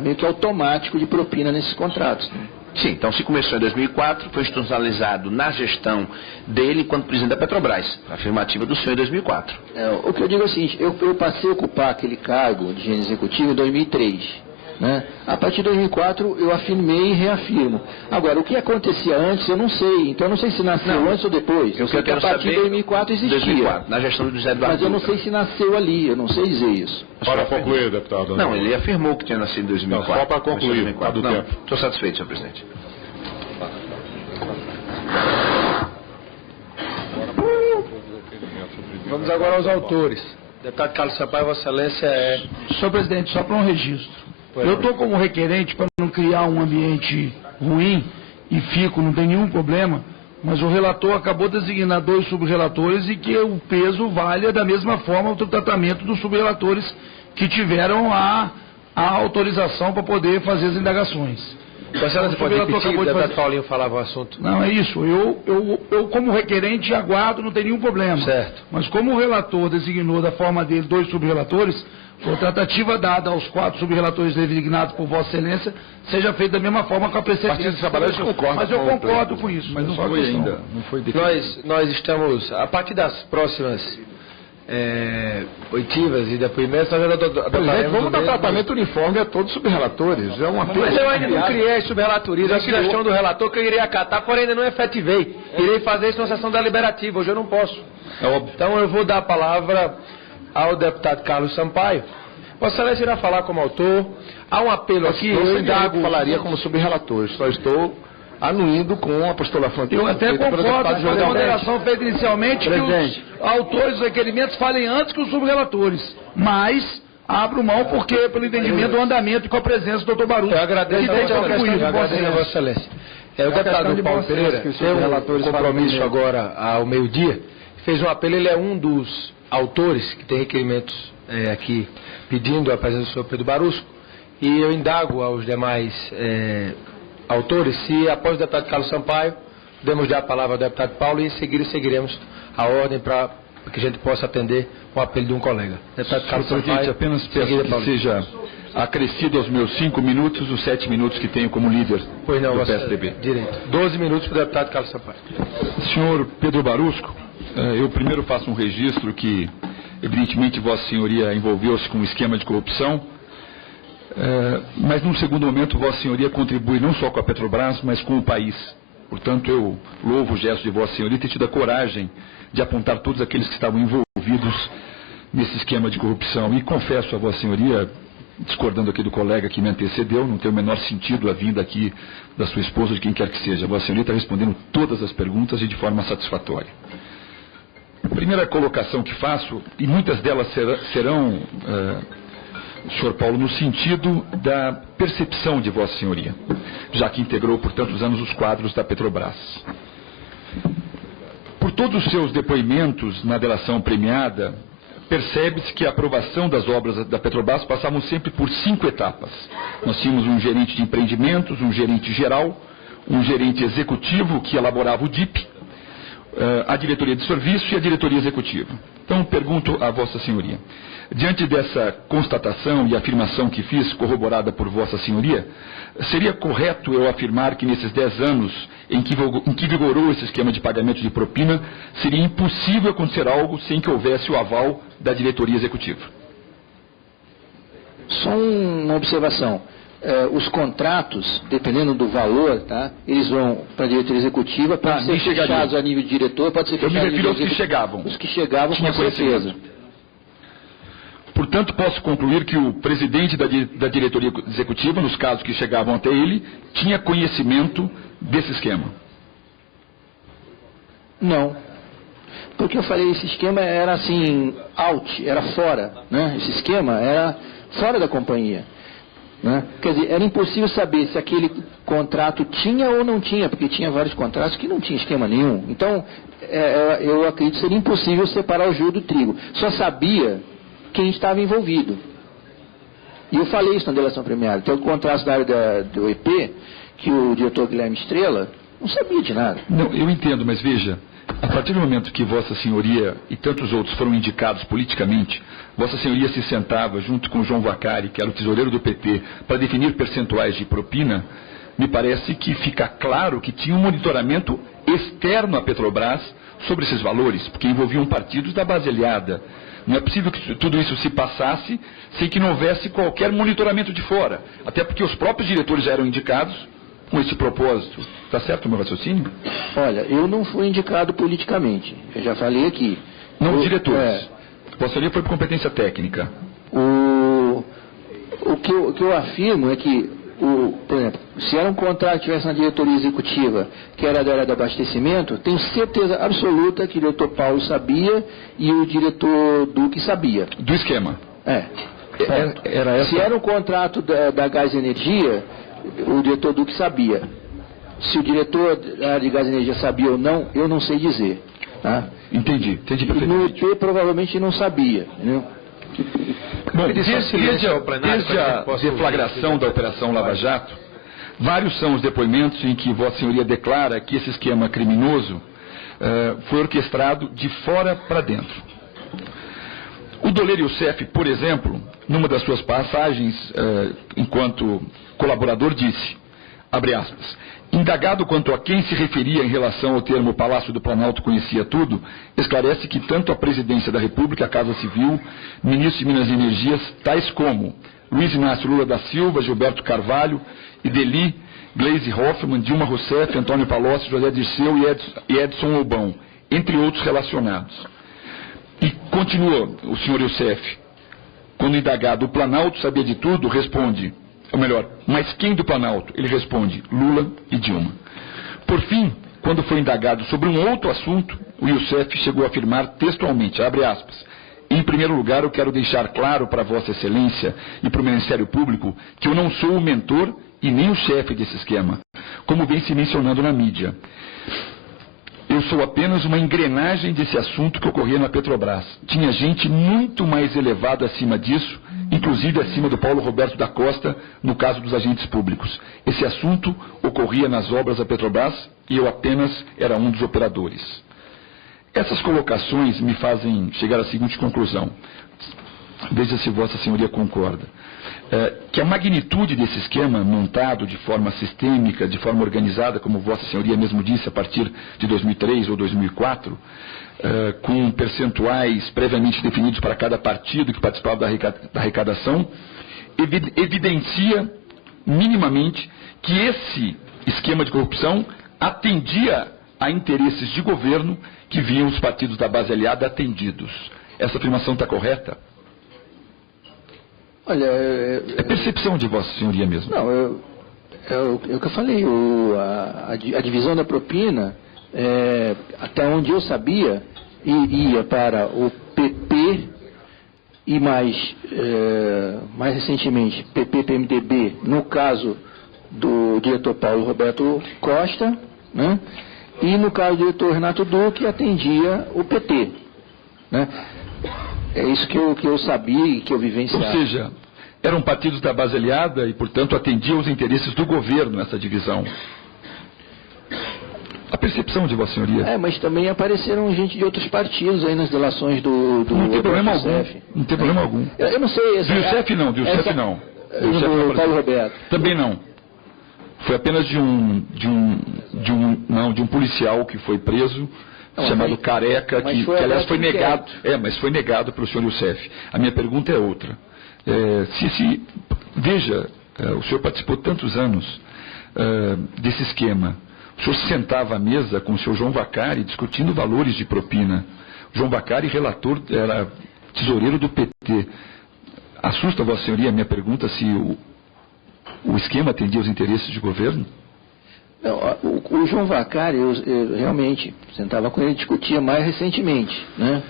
meio que automático de propina nesses contratos. Né? Sim, então se começou em 2004, foi institucionalizado na gestão dele enquanto presidente da Petrobras. Afirmativa do senhor em 2004. O que eu digo é o seguinte, eu passei a ocupar aquele cargo de gerente executivo em 2003. Né? A partir de 2004 eu afirmei e reafirmo. Agora, o que acontecia antes eu não sei, então eu não sei se nasceu antes ou depois. Eu sei que a partir de 2004 existia. 2004, na gestão do José Eduardo. Mas eu não sei se nasceu ali, eu não sei dizer isso. Para concluir, deputado. Não, ele afirmou que tinha nascido em 2004. Não, só para concluir. Estou satisfeito, senhor presidente. Vamos agora aos autores. Deputado Carlos Sampaio, Vossa Excelência Senhor presidente, só para um registro. Eu estou como requerente para não criar um ambiente ruim e não tem nenhum problema, mas o relator acabou de designar 2 subrelatores e que o peso valha da mesma forma do tratamento dos subrelatores que tiveram a autorização para poder fazer as indagações. Você pode repetir, o deputado Paulinho falava o assunto. Não, é isso. Eu como requerente aguardo, não tem nenhum problema. Certo. Mas como o relator designou da forma dele 2 subrelatores, a tratativa dada aos 4 subrelatores designados por Vossa Excelência seja feita da mesma forma com a precedente. Mas eu concordo com isso. Mas não foi ainda. Não foi definido. Nós estamos, a partir das próximas oitivas e depoimentos, nós já Presidente, vamos dar tratamento uniforme a todos os subrelatores. É uma Mas eu ainda não criei subrelatoria, a sugestão do relator que eu iria acatar, porém ainda não efetivei. Irei fazer isso na sessão deliberativa, hoje eu não posso. Então eu vou dar a palavra ao deputado Carlos Sampaio. Vossa Excelência irá falar como autor. Há um apelo aqui, eu indago... falaria como subrelator, só estou anuindo com a postulação. Eu até concordo com a ponderação feita inicialmente que os autores dos requerimentos falem antes que os subrelatores, mas abro mão porque pelo entendimento do andamento e com a presença do doutor Baruch. Eu agradeço a Vossa Excelência. O deputado Paulo Pereira tem um compromisso agora ao meio-dia, fez um apelo, ele é um dos autores que tem requerimentos aqui pedindo a presença do senhor Pedro Barusco, e eu indago aos demais autores se, após o deputado Carlos Sampaio, podemos dar a palavra ao deputado Paulo e em seguida seguiremos a ordem para que a gente possa atender o apelo de um colega. Deputado Carlos Sampaio, apenas peço que seja acrescido aos meus 5 minutos os 7 minutos que tenho como líder do PSDB. Direito. 12 minutos para o deputado Carlos Sampaio. Senhor Pedro Barusco, eu primeiro faço um registro que, evidentemente, Vossa Senhoria envolveu-se com um esquema de corrupção, mas num segundo momento Vossa Senhoria contribui não só com a Petrobras, mas com o país. Portanto, eu louvo o gesto de Vossa Senhoria ter tido a coragem de apontar todos aqueles que estavam envolvidos nesse esquema de corrupção. E confesso a Vossa Senhoria, discordando aqui do colega que me antecedeu, não tem o menor sentido a vinda aqui da sua esposa, de quem quer que seja. Vossa Senhoria está respondendo todas as perguntas e de forma satisfatória. A primeira colocação que faço, e muitas delas serão, senhor Paulo, no sentido da percepção de Vossa Senhoria, já que integrou por tantos anos os quadros da Petrobras. Por todos os seus depoimentos na delação premiada, percebe-se que a aprovação das obras da Petrobras passavam sempre por 5 etapas. Nós tínhamos um gerente de empreendimentos, um gerente geral, um gerente executivo que elaborava o DIP, a diretoria de serviço e a diretoria executiva. Então, pergunto a Vossa Senhoria, diante dessa constatação e afirmação que fiz, corroborada por Vossa Senhoria, seria correto eu afirmar que nesses 10 anos em que vigorou esse esquema de pagamento de propina, seria impossível acontecer algo sem que houvesse o aval da diretoria executiva? Só uma observação. Os contratos, dependendo do valor, tá, eles vão para a diretoria executiva, podem ser fechados a nível de diretor, pode ser fechado a nível Eu me refiro aos que chegavam. Os que chegavam, com certeza. Portanto, posso concluir que o presidente da diretoria executiva, nos casos que chegavam até ele, tinha conhecimento desse esquema? Não. Porque eu falei, esse esquema era assim, out, era fora, né? Esse esquema era fora da companhia. Né? Quer dizer, era impossível saber se aquele contrato tinha ou não tinha, porque tinha vários contratos que não tinha esquema nenhum. Então, eu acredito que seria impossível separar o joio do trigo. Só sabia quem estava envolvido. E eu falei isso na delação premiada. Então, o contrato da área do EP, que o diretor Guilherme Estrela não sabia de nada. Não, eu entendo, mas veja, a partir do momento que Vossa Senhoria e tantos outros foram indicados politicamente, Vossa Senhoria se sentava junto com João Vacari, que era o tesoureiro do PT, para definir percentuais de propina, me parece que fica claro que tinha um monitoramento externo à Petrobras sobre esses valores, porque envolviam partidos da base aliada. Não é possível que tudo isso se passasse sem que não houvesse qualquer monitoramento de fora, até porque os próprios diretores já eram indicados com esse propósito. Está certo o meu raciocínio? Olha, eu não fui indicado politicamente. Eu já falei aqui. Não, os diretores. Vossa Senhoria foi por competência técnica. O que eu afirmo é que, por exemplo, se era um contrato que tivesse na diretoria executiva, que era da área do abastecimento, tenho certeza absoluta que o diretor Paulo sabia e o diretor Duque sabia. Do esquema? Se era um contrato da Gás Energia, o diretor Duque sabia. Se o diretor de Gás e Energia sabia ou não, eu não sei dizer. Tá? Entendi perfeitamente. No EP provavelmente não sabia. Entendeu? Bom, desde a deflagração da Operação Lava Jato, vários são os depoimentos em que Vossa Senhoria declara que esse esquema criminoso foi orquestrado de fora para dentro. O Doleiro Youssef, por exemplo, numa das suas passagens enquanto colaborador, disse, abre aspas, Indagado quanto a quem se referia em relação ao termo Palácio do Planalto conhecia tudo, esclarece que tanto a Presidência da República, a Casa Civil, Ministro de Minas e Energias, tais como Luiz Inácio Lula da Silva, Gilberto Carvalho, Ideli, Gleisi Hoffmann, Dilma Rousseff, Antônio Palocci, José Dirceu e Edson Lobão, entre outros relacionados. E continua o senhor Youssef, quando indagado, o Planalto sabia de tudo, responde, ou melhor, mas quem do Planalto? Ele responde, Lula e Dilma. Por fim, quando foi indagado sobre um outro assunto, o Youssef chegou a afirmar textualmente, abre aspas, em primeiro lugar, eu quero deixar claro para Vossa Excelência e para o Ministério Público que eu não sou o mentor e nem o chefe desse esquema, como vem se mencionando na mídia. Eu sou apenas uma engrenagem desse assunto que ocorria na Petrobras. Tinha gente muito mais elevada acima disso, inclusive acima do Paulo Roberto da Costa, no caso dos agentes públicos. Esse assunto ocorria nas obras da Petrobras e eu apenas era um dos operadores. Essas colocações me fazem chegar à seguinte conclusão. Veja se Vossa Senhoria concorda. Que a magnitude desse esquema montado de forma sistêmica, de forma organizada, como Vossa Senhoria mesmo disse, a partir de 2003 ou 2004, com percentuais previamente definidos para cada partido que participava da arrecadação, evidencia minimamente que esse esquema de corrupção atendia a interesses de governo que viam os partidos da base aliada atendidos. Essa afirmação está correta? Olha, é percepção de Vossa Senhoria mesmo. Não, é o que eu falei, a divisão da propina, até onde eu sabia, ia para o PP e mais recentemente, PP-PMDB, no caso do diretor Paulo Roberto Costa, né? E no caso do diretor Renato Duque, atendia o PT. Né? É isso que eu sabia e que eu vivenciava. Ou seja, eram partidos da base aliada e, portanto, atendiam os interesses do governo nessa divisão. A percepção de Vossa Senhoria. Mas também apareceram gente de outros partidos aí nas delações do não tem problema algum. Não tem problema algum. Eu não sei. Do Youssef não, do Youssef não. Do Paulo Roberto. Também não. Foi apenas de um policial que foi preso, chamado Careca, que aliás foi negado. Mas foi negado pelo senhor Youssef. A minha pergunta é outra. Veja, o senhor participou tantos anos desse esquema. O senhor se sentava à mesa com o senhor João Vacari discutindo valores de propina. O João Vacari, relator, era tesoureiro do PT. Assusta, Vossa Senhoria, a minha pergunta se o esquema atendia os interesses de governo? Não, o João Vacari, eu realmente sentava com ele e discutia mais recentemente, né?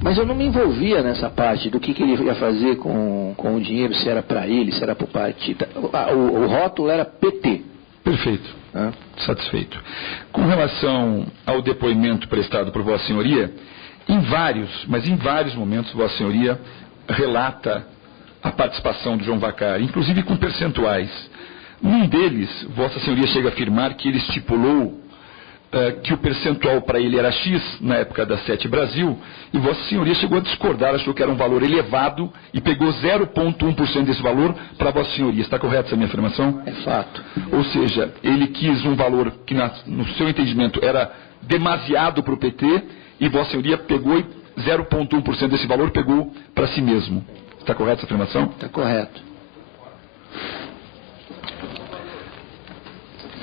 Mas eu não me envolvia nessa parte do que ele ia fazer com o dinheiro, se era para ele, se era para o partido. O rótulo era PT. Perfeito. Satisfeito. Com relação ao depoimento prestado por Vossa Senhoria, em vários momentos Vossa Senhoria relata a participação do João Vacari, inclusive com percentuais. Num deles, Vossa Senhoria chega a afirmar que ele estipulou que o percentual para ele era X na época da Sete Brasil, e Vossa Senhoria chegou a discordar, achou que era um valor elevado e pegou 0,1% desse valor para Vossa Senhoria. Está correta essa minha afirmação? É fato. Ou seja, ele quis um valor que no seu entendimento era demasiado para o PT e Vossa Senhoria pegou 0,1% desse valor pegou para si mesmo. Está correta essa afirmação? Está correto.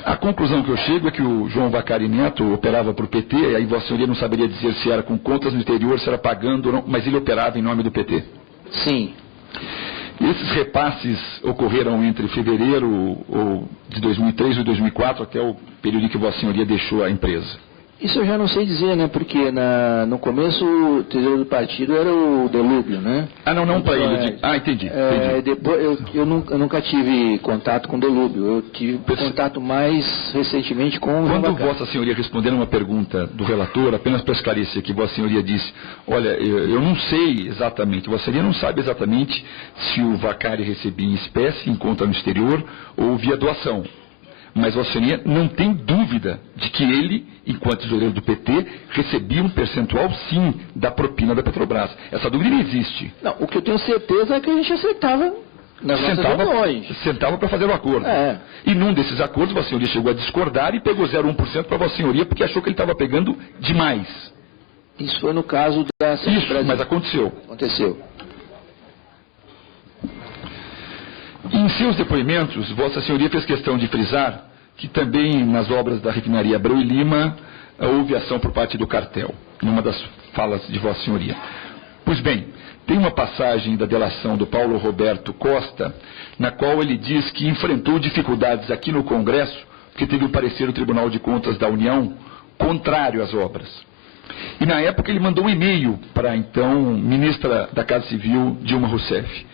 A conclusão que eu chego é que o João Vacari Neto operava para o PT, e aí Vossa Senhoria não saberia dizer se era com contas no exterior, se era pagando ou não, mas ele operava em nome do PT. Sim. E esses repasses ocorreram entre fevereiro de 2003 e 2004, até o período em que Vossa Senhoria deixou a empresa. Isso eu já não sei dizer, né? Porque no começo o tesouro do partido era o Delúbio, né? Não para ele. Entendi. Depois, eu nunca tive contato com o Delúbio. Eu tive contato mais recentemente com o João Vacari. Quando Vossa Senhoria respondendo uma pergunta do relator, apenas para esclarecer que Vossa Senhoria disse, olha, eu não sei exatamente, Vossa Senhoria não sabe exatamente se o Vacari recebia em espécie, em conta no exterior, ou via doação. Mas Vossa Senhoria não tem dúvida de que ele, enquanto tesoureiro do PT, recebia um percentual, sim, da propina da Petrobras. Essa dúvida não existe. Não, o que eu tenho certeza é que a gente aceitava Sentava para fazer o acordo. E num desses acordos, Vossa Senhoria chegou a discordar e pegou 0,1% para Vossa Senhoria, porque achou que ele estava pegando demais. Isso foi no caso da Sete Isso, Brasil. Mas aconteceu. Aconteceu. Em seus depoimentos, Vossa Senhoria fez questão de frisar que também nas obras da refinaria Abreu e Lima houve ação por parte do cartel, numa das falas de Vossa Senhoria. Pois bem, tem uma passagem da delação do Paulo Roberto Costa, na qual ele diz que enfrentou dificuldades aqui no Congresso, porque teve o parecer do Tribunal de Contas da União contrário às obras. E na época ele mandou um e-mail para a então ministra da Casa Civil, Dilma Rousseff.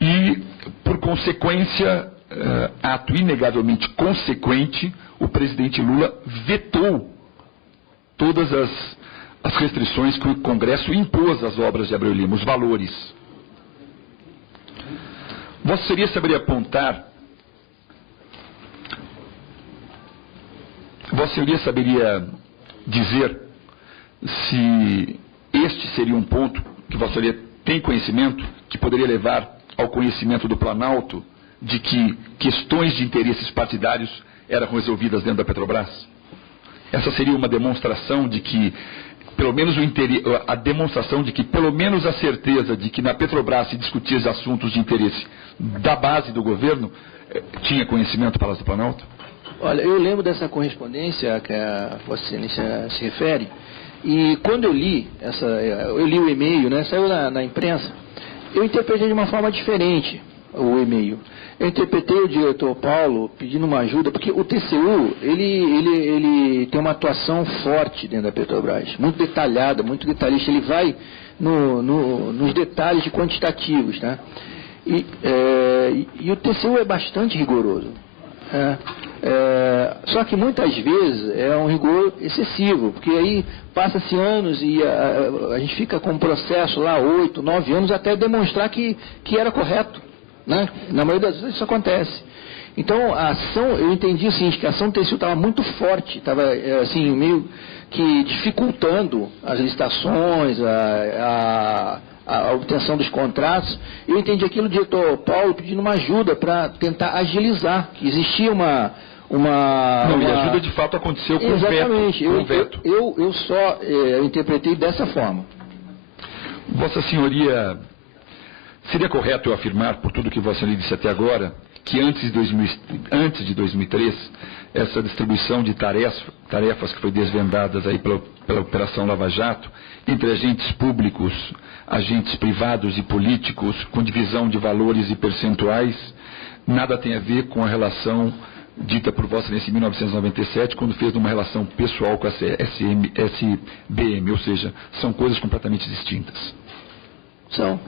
E, por consequência, ato inegavelmente consequente, o presidente Lula vetou todas as restrições que o Congresso impôs às obras de Abreu e Lima, os valores. Vossa Senhoria saberia apontar, Vossa Senhoria saberia dizer se este seria um ponto que Vossa Senhoria tem conhecimento, que poderia levar ao conhecimento do Planalto de que questões de interesses partidários eram resolvidas dentro da Petrobras? Essa seria uma demonstração de que, pelo menos a demonstração de que, pelo menos a certeza de que na Petrobras se discutia os assuntos de interesse da base do governo, tinha conhecimento, Palácio do Planalto? Olha, eu lembro dessa correspondência que a Vossa Excelência se refere, e quando eu li o e-mail, né, saiu na imprensa, eu interpretei de uma forma diferente o e-mail. Eu interpretei o diretor Paulo pedindo uma ajuda, porque o TCU, ele tem uma atuação forte dentro da Petrobras, muito detalhada, muito detalhista, ele vai nos detalhes de quantitativos, né? E o TCU é bastante rigoroso. Só que muitas vezes é um rigor excessivo, porque aí passa-se anos e a gente fica com um processo lá, 8, 9 anos, até demonstrar que era correto. Né? Na maioria das vezes isso acontece. Então a ação, eu entendi o seguinte, que a ação do TCU estava muito forte, estava assim, meio que dificultando as licitações, a obtenção dos contratos. Eu entendi aquilo do diretor Paulo pedindo uma ajuda para tentar agilizar, que existia e a ajuda de fato aconteceu com exatamente, o veto. Eu interpretei dessa forma. Vossa Senhoria, seria correto eu afirmar, por tudo que Vossa Senhoria disse até agora, que antes de 2003, essa distribuição de tarefas que foi desvendadas aí pela Operação Lava Jato, entre agentes públicos, agentes privados e políticos, com divisão de valores e percentuais, nada tem a ver com a relação dita por Vossa Excelência em 1997, quando fez uma relação pessoal com a SBM, ou seja, são coisas completamente distintas. São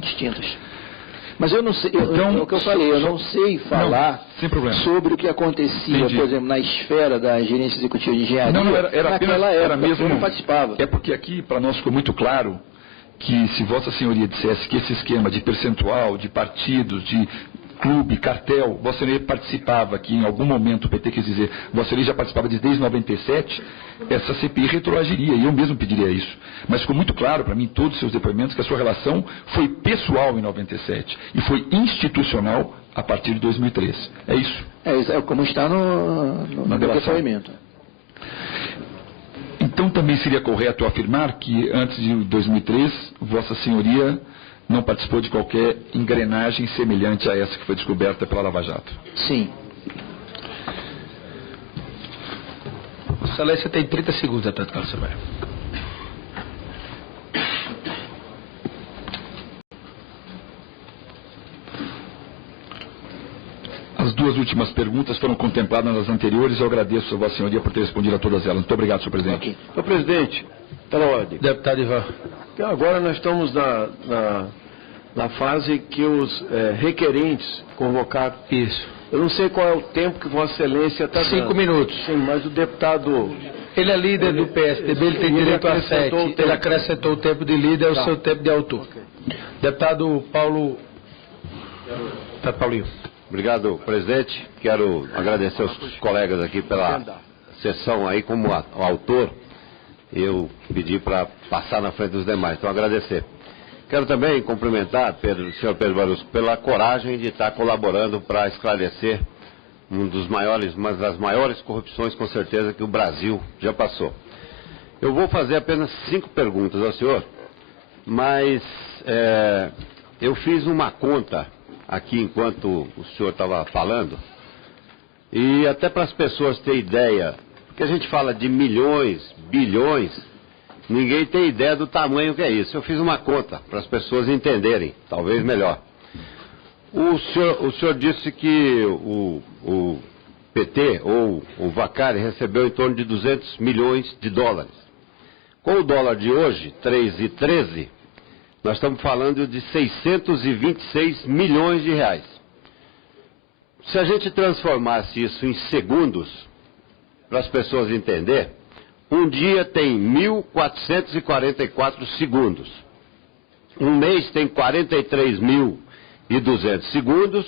distintas. Mas eu não sei, então, o que eu falei, eu não sei falar sobre o que acontecia, por exemplo, na esfera da gerência executiva de engenharia. Não, era apenas, era mesmo, eu não participava. É porque aqui, para nós, ficou muito claro que se Vossa Senhoria dissesse que esse esquema de percentual, de partidos, de clube, cartel, Vossa Senhoria participava, que em algum momento o PT quis dizer, Vossa Senhoria já participava desde 97, essa CPI retroagiria, e eu mesmo pediria isso. Mas ficou muito claro para mim, em todos os seus depoimentos, que a sua relação foi pessoal em 97 e foi institucional a partir de 2003. É isso? É como está no depoimento. Então também seria correto afirmar que antes de 2003, Vossa Senhoria não participou de qualquer engrenagem semelhante a essa que foi descoberta pela Lava Jato. Sim. Excelência tem 30 segundos até a Assembleia. As duas últimas perguntas foram contempladas nas anteriores. Eu agradeço a Vossa Senhoria por ter respondido a todas elas. Muito obrigado, senhor presidente. Okay. Senhor presidente, está na ordem. Deputado Ivan. Agora nós estamos na fase que os requerentes convocaram. Isso. Eu não sei qual é o tempo que Vossa Excelência está dando. 5 minutos. Sim, mas o deputado... Ele é líder do PSDB, ele tem direito a 7. Ele acrescentou o tempo de líder ao seu tempo de autor. Okay. Deputado Paulo... Deputado Paulinho. Obrigado, presidente. Quero agradecer aos colegas aqui pela sessão aí como autor. Eu pedi para passar na frente dos demais, então agradecer. Quero também cumprimentar o senhor Pedro Barusco pela coragem de estar colaborando para esclarecer uma das maiores corrupções, com certeza, que o Brasil já passou. Eu vou fazer apenas 5 perguntas ao senhor, mas eu fiz uma conta aqui enquanto o senhor estava falando, e até para as pessoas terem ideia, porque a gente fala de milhões, bilhões, ninguém tem ideia do tamanho que é isso. Eu fiz uma conta para as pessoas entenderem, talvez melhor. O senhor disse que o PT, ou o Vacari, recebeu em torno de 200 milhões de dólares. Com o dólar de hoje, 3,13, nós estamos falando de 626 milhões de reais. Se a gente transformasse isso em segundos, para as pessoas entenderem, um dia tem 1.444 segundos. Um mês tem 43.200 segundos.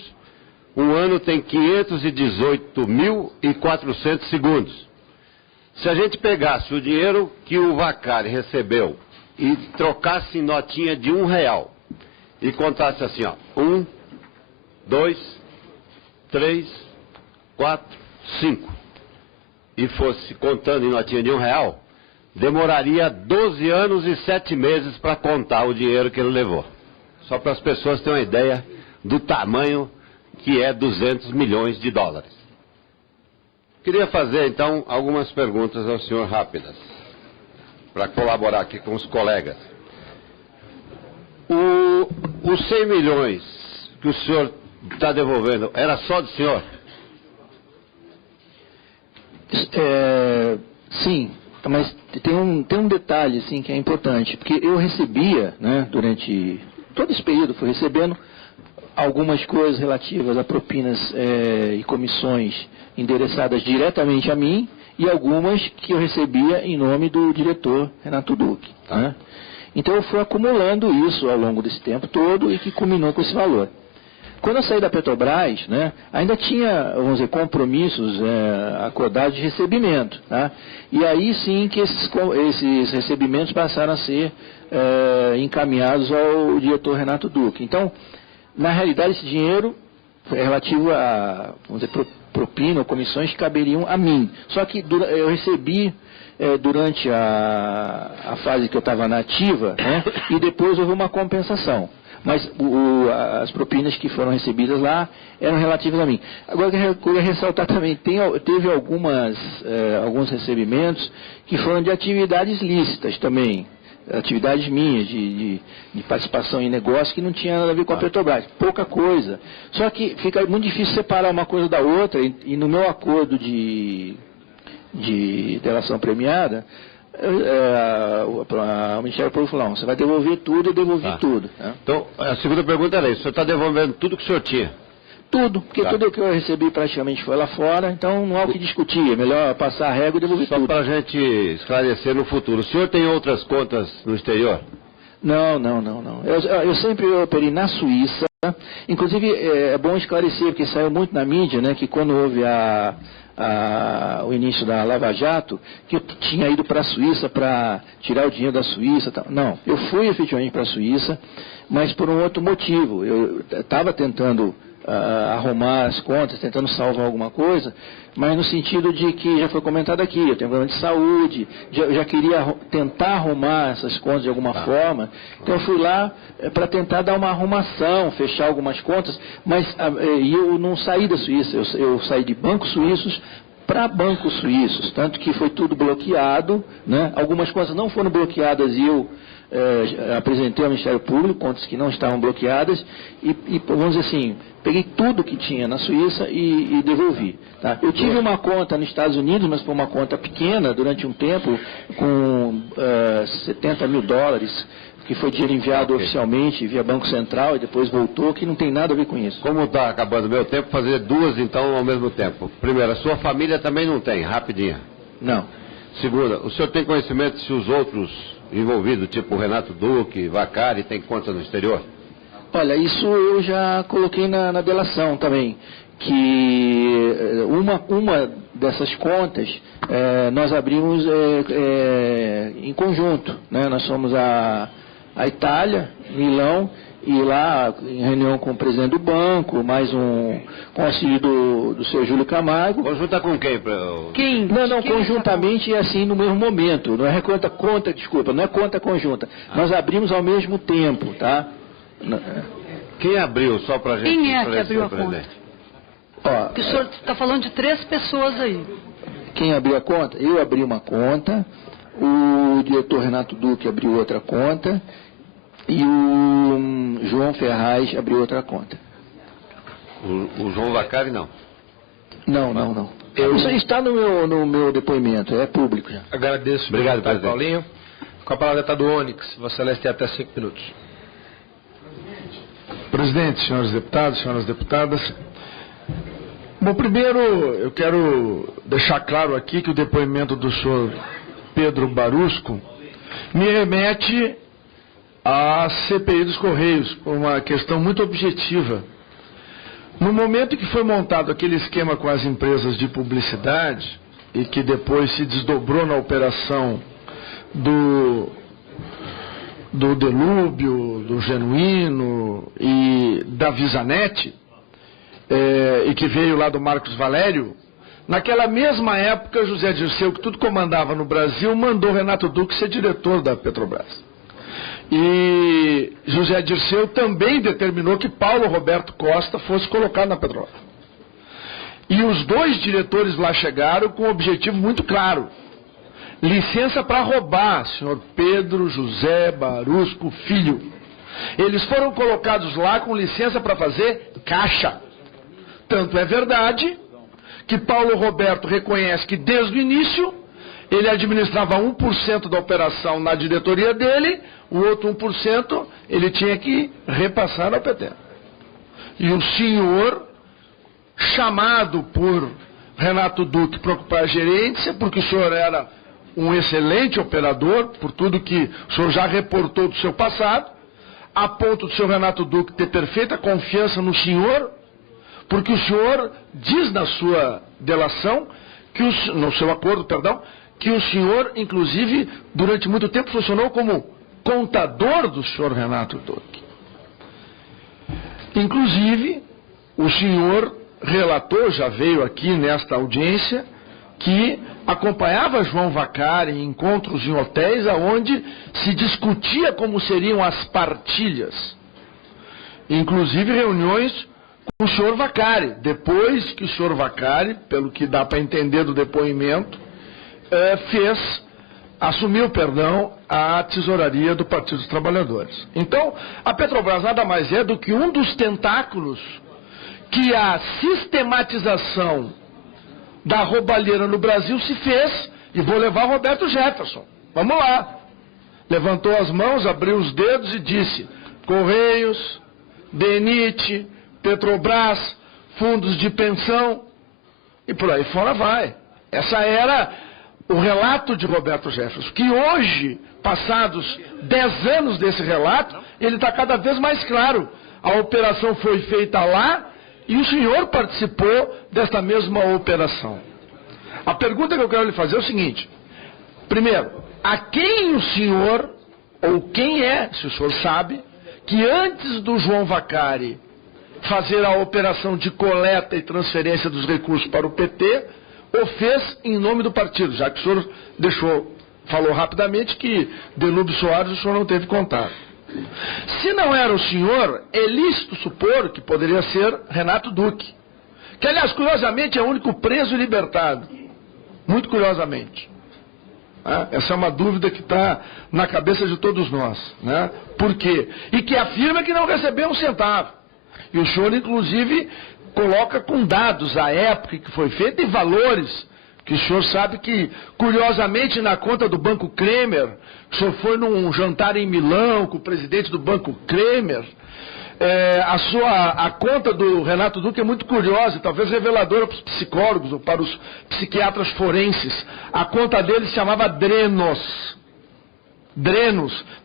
Um ano tem 518.400 segundos. Se a gente pegasse o dinheiro que o Vacari recebeu e trocasse em notinha de R$1 e contasse assim, ó, 1, 2, 3, 4, 5, e fosse contando em notinha de R$1, demoraria 12 anos e 7 meses para contar o dinheiro que ele levou. Só para as pessoas terem uma ideia do tamanho que é 200 milhões de dólares. Queria fazer, então, algumas perguntas ao senhor rápidas, para colaborar aqui com os colegas. Os 100 milhões que o senhor está devolvendo, era só do senhor? Sim, mas tem um detalhe assim, que é importante, porque eu recebia, né, durante todo esse período, fui recebendo algumas coisas relativas a propinas e comissões endereçadas diretamente a mim, e algumas que eu recebia em nome do diretor Renato Duque. Né? Então eu fui acumulando isso ao longo desse tempo todo e que culminou com esse valor. Quando eu saí da Petrobras, né, ainda tinha, vamos dizer, compromissos acordados de recebimento. Tá? E aí sim que esses recebimentos passaram a ser encaminhados ao diretor Renato Duque. Então, na realidade, esse dinheiro é relativo a, vamos dizer, propina ou comissões que caberiam a mim. Só que eu recebi durante a fase que eu estava na ativa, né, e depois houve uma compensação. Mas as propinas que foram recebidas lá eram relativas a mim. Agora, eu queria ressaltar também, teve alguns recebimentos que foram de atividades lícitas também. Atividades minhas, de participação em negócio que não tinha nada a ver com a Petrobras. Pouca coisa. Só que fica muito difícil separar uma coisa da outra, e no meu acordo de delação premiada, o Ministério Público falou, não, você vai devolver tudo, eu devolvi tudo. Né? Então, a segunda pergunta era isso, o senhor está devolvendo tudo que o senhor tinha? Tudo, porque tudo que eu recebi praticamente foi lá fora, então não há o que discutir, é melhor passar a régua e devolver tudo. Só para a gente esclarecer no futuro, o senhor tem outras contas no exterior? Não. Eu sempre operei na Suíça, inclusive é bom esclarecer, porque saiu muito na mídia, né, que quando houve o início da Lava Jato, que eu tinha ido para a Suíça para tirar o dinheiro da Suíça. Tal. Não, eu fui efetivamente para a Suíça, mas por um outro motivo. Eu estava tentando arrumar as contas, tentando salvar alguma coisa, mas no sentido de que já foi comentado aqui, eu tenho problema de saúde, eu já queria tentar arrumar essas contas de alguma forma, então eu fui lá para tentar dar uma arrumação, fechar algumas contas, mas eu não saí da Suíça, eu saí de bancos suíços para bancos suíços, tanto que foi tudo bloqueado, né? Algumas contas não foram bloqueadas e eu apresentei ao Ministério Público contas que não estavam bloqueadas e vamos dizer assim, peguei tudo que tinha na Suíça e devolvi. Tá? Eu tive uma conta nos Estados Unidos, mas foi uma conta pequena durante um tempo, com 70 mil dólares, que foi dinheiro enviado oficialmente via Banco Central e depois voltou, que não tem nada a ver com isso. Como está acabando o meu tempo, fazer duas então ao mesmo tempo. Primeiro, a sua família também não tem, rapidinha. Não. Segunda, o senhor tem conhecimento se os outros envolvidos, tipo Renato Duque, Vacari, tem conta no exterior? Olha, isso eu já coloquei na delação também, que uma dessas contas nós abrimos em conjunto, né? Nós somos à Itália, Milão, e lá, em reunião com o presidente do banco, mais com auxílio do senhor Júlio Camargo. Conjunta com quem? Quem? Não, conjuntamente e assim no mesmo momento. Não é conta conjunta. Nós abrimos ao mesmo tempo, tá? Quem abriu, só para a gente... Quem é que abriu a conta? O senhor está falando de 3 pessoas aí. Quem abriu a conta? Eu abri uma conta, o diretor Renato Duque abriu outra conta, e o João Ferraz abriu outra conta. O João Vacari não? Não. Isso está no meu depoimento, é público já. Agradeço. Obrigado, presidente. Paulinho. Com a palavra está do Onyx. Vossa Excelência tem até 5 minutos. Presidente, senhores deputados, senhoras deputadas. Bom, primeiro eu quero deixar claro aqui que o depoimento do senhor Pedro Barusco me remete à CPI dos Correios, por uma questão muito objetiva. No momento em que foi montado aquele esquema com as empresas de publicidade, e que depois se desdobrou na operação do Delúbio, do Genuíno e da Visanet, e que veio lá do Marcos Valério, naquela mesma época, José Dirceu, que tudo comandava no Brasil, mandou Renato Duque ser diretor da Petrobras. E José Dirceu também determinou que Paulo Roberto Costa fosse colocado na Petrobras. E os 2 diretores lá chegaram com um objetivo muito claro: licença para roubar, senhor Pedro José Barusco Filho. Eles foram colocados lá com licença para fazer caixa. Tanto é verdade que Paulo Roberto reconhece que desde o início ele administrava 1% da operação na diretoria dele, o outro 1% ele tinha que repassar ao PT. E o senhor, chamado por Renato Duque para ocupar a gerência, porque o senhor era um excelente operador, por tudo que o senhor já reportou do seu passado, a ponto do senhor Renato Duque ter perfeita confiança no senhor, porque o senhor diz na sua delação, no seu acordo, perdão, que o senhor, inclusive, durante muito tempo funcionou como contador do senhor Renato Duque. Inclusive, o senhor relatou, já veio aqui nesta audiência, que acompanhava João Vacari em encontros em hotéis onde se discutia como seriam as partilhas. Inclusive reuniões com o senhor Vacari, depois que o senhor Vacari, pelo que dá para entender do depoimento, assumiu a tesouraria do Partido dos Trabalhadores. Então, a Petrobras nada mais é do que um dos tentáculos que a sistematização da roubalheira no Brasil se fez, e vou levar Roberto Jefferson. Vamos lá. Levantou as mãos, abriu os dedos e disse: Correios, DENIT, Petrobras, fundos de pensão, e por aí fora vai. Essa era o relato de Roberto Jefferson, que hoje, passados 10 anos desse relato, ele está cada vez mais claro. A operação foi feita lá e o senhor participou desta mesma operação. A pergunta que eu quero lhe fazer é o seguinte: primeiro, a quem o senhor, ou quem é, se o senhor sabe, que antes do João Vacari fazer a operação de coleta e transferência dos recursos para o PT, o fez em nome do partido, já que o senhor falou rapidamente que Delúbio Soares o senhor não teve contato. Se não era o senhor, é lícito supor que poderia ser Renato Duque, que aliás, curiosamente, é o único preso e libertado. Muito curiosamente. Essa é uma dúvida que está na cabeça de todos nós. Por quê? E que afirma que não recebeu um centavo. E o senhor, inclusive, coloca com dados a época que foi feita e valores, que o senhor sabe que, curiosamente, na conta do Banco Kremer, o senhor foi num jantar em Milão com o presidente do Banco Kremer, a conta do Renato Duque é muito curiosa, talvez reveladora para os psicólogos ou para os psiquiatras forenses. A conta dele se chamava Drenos,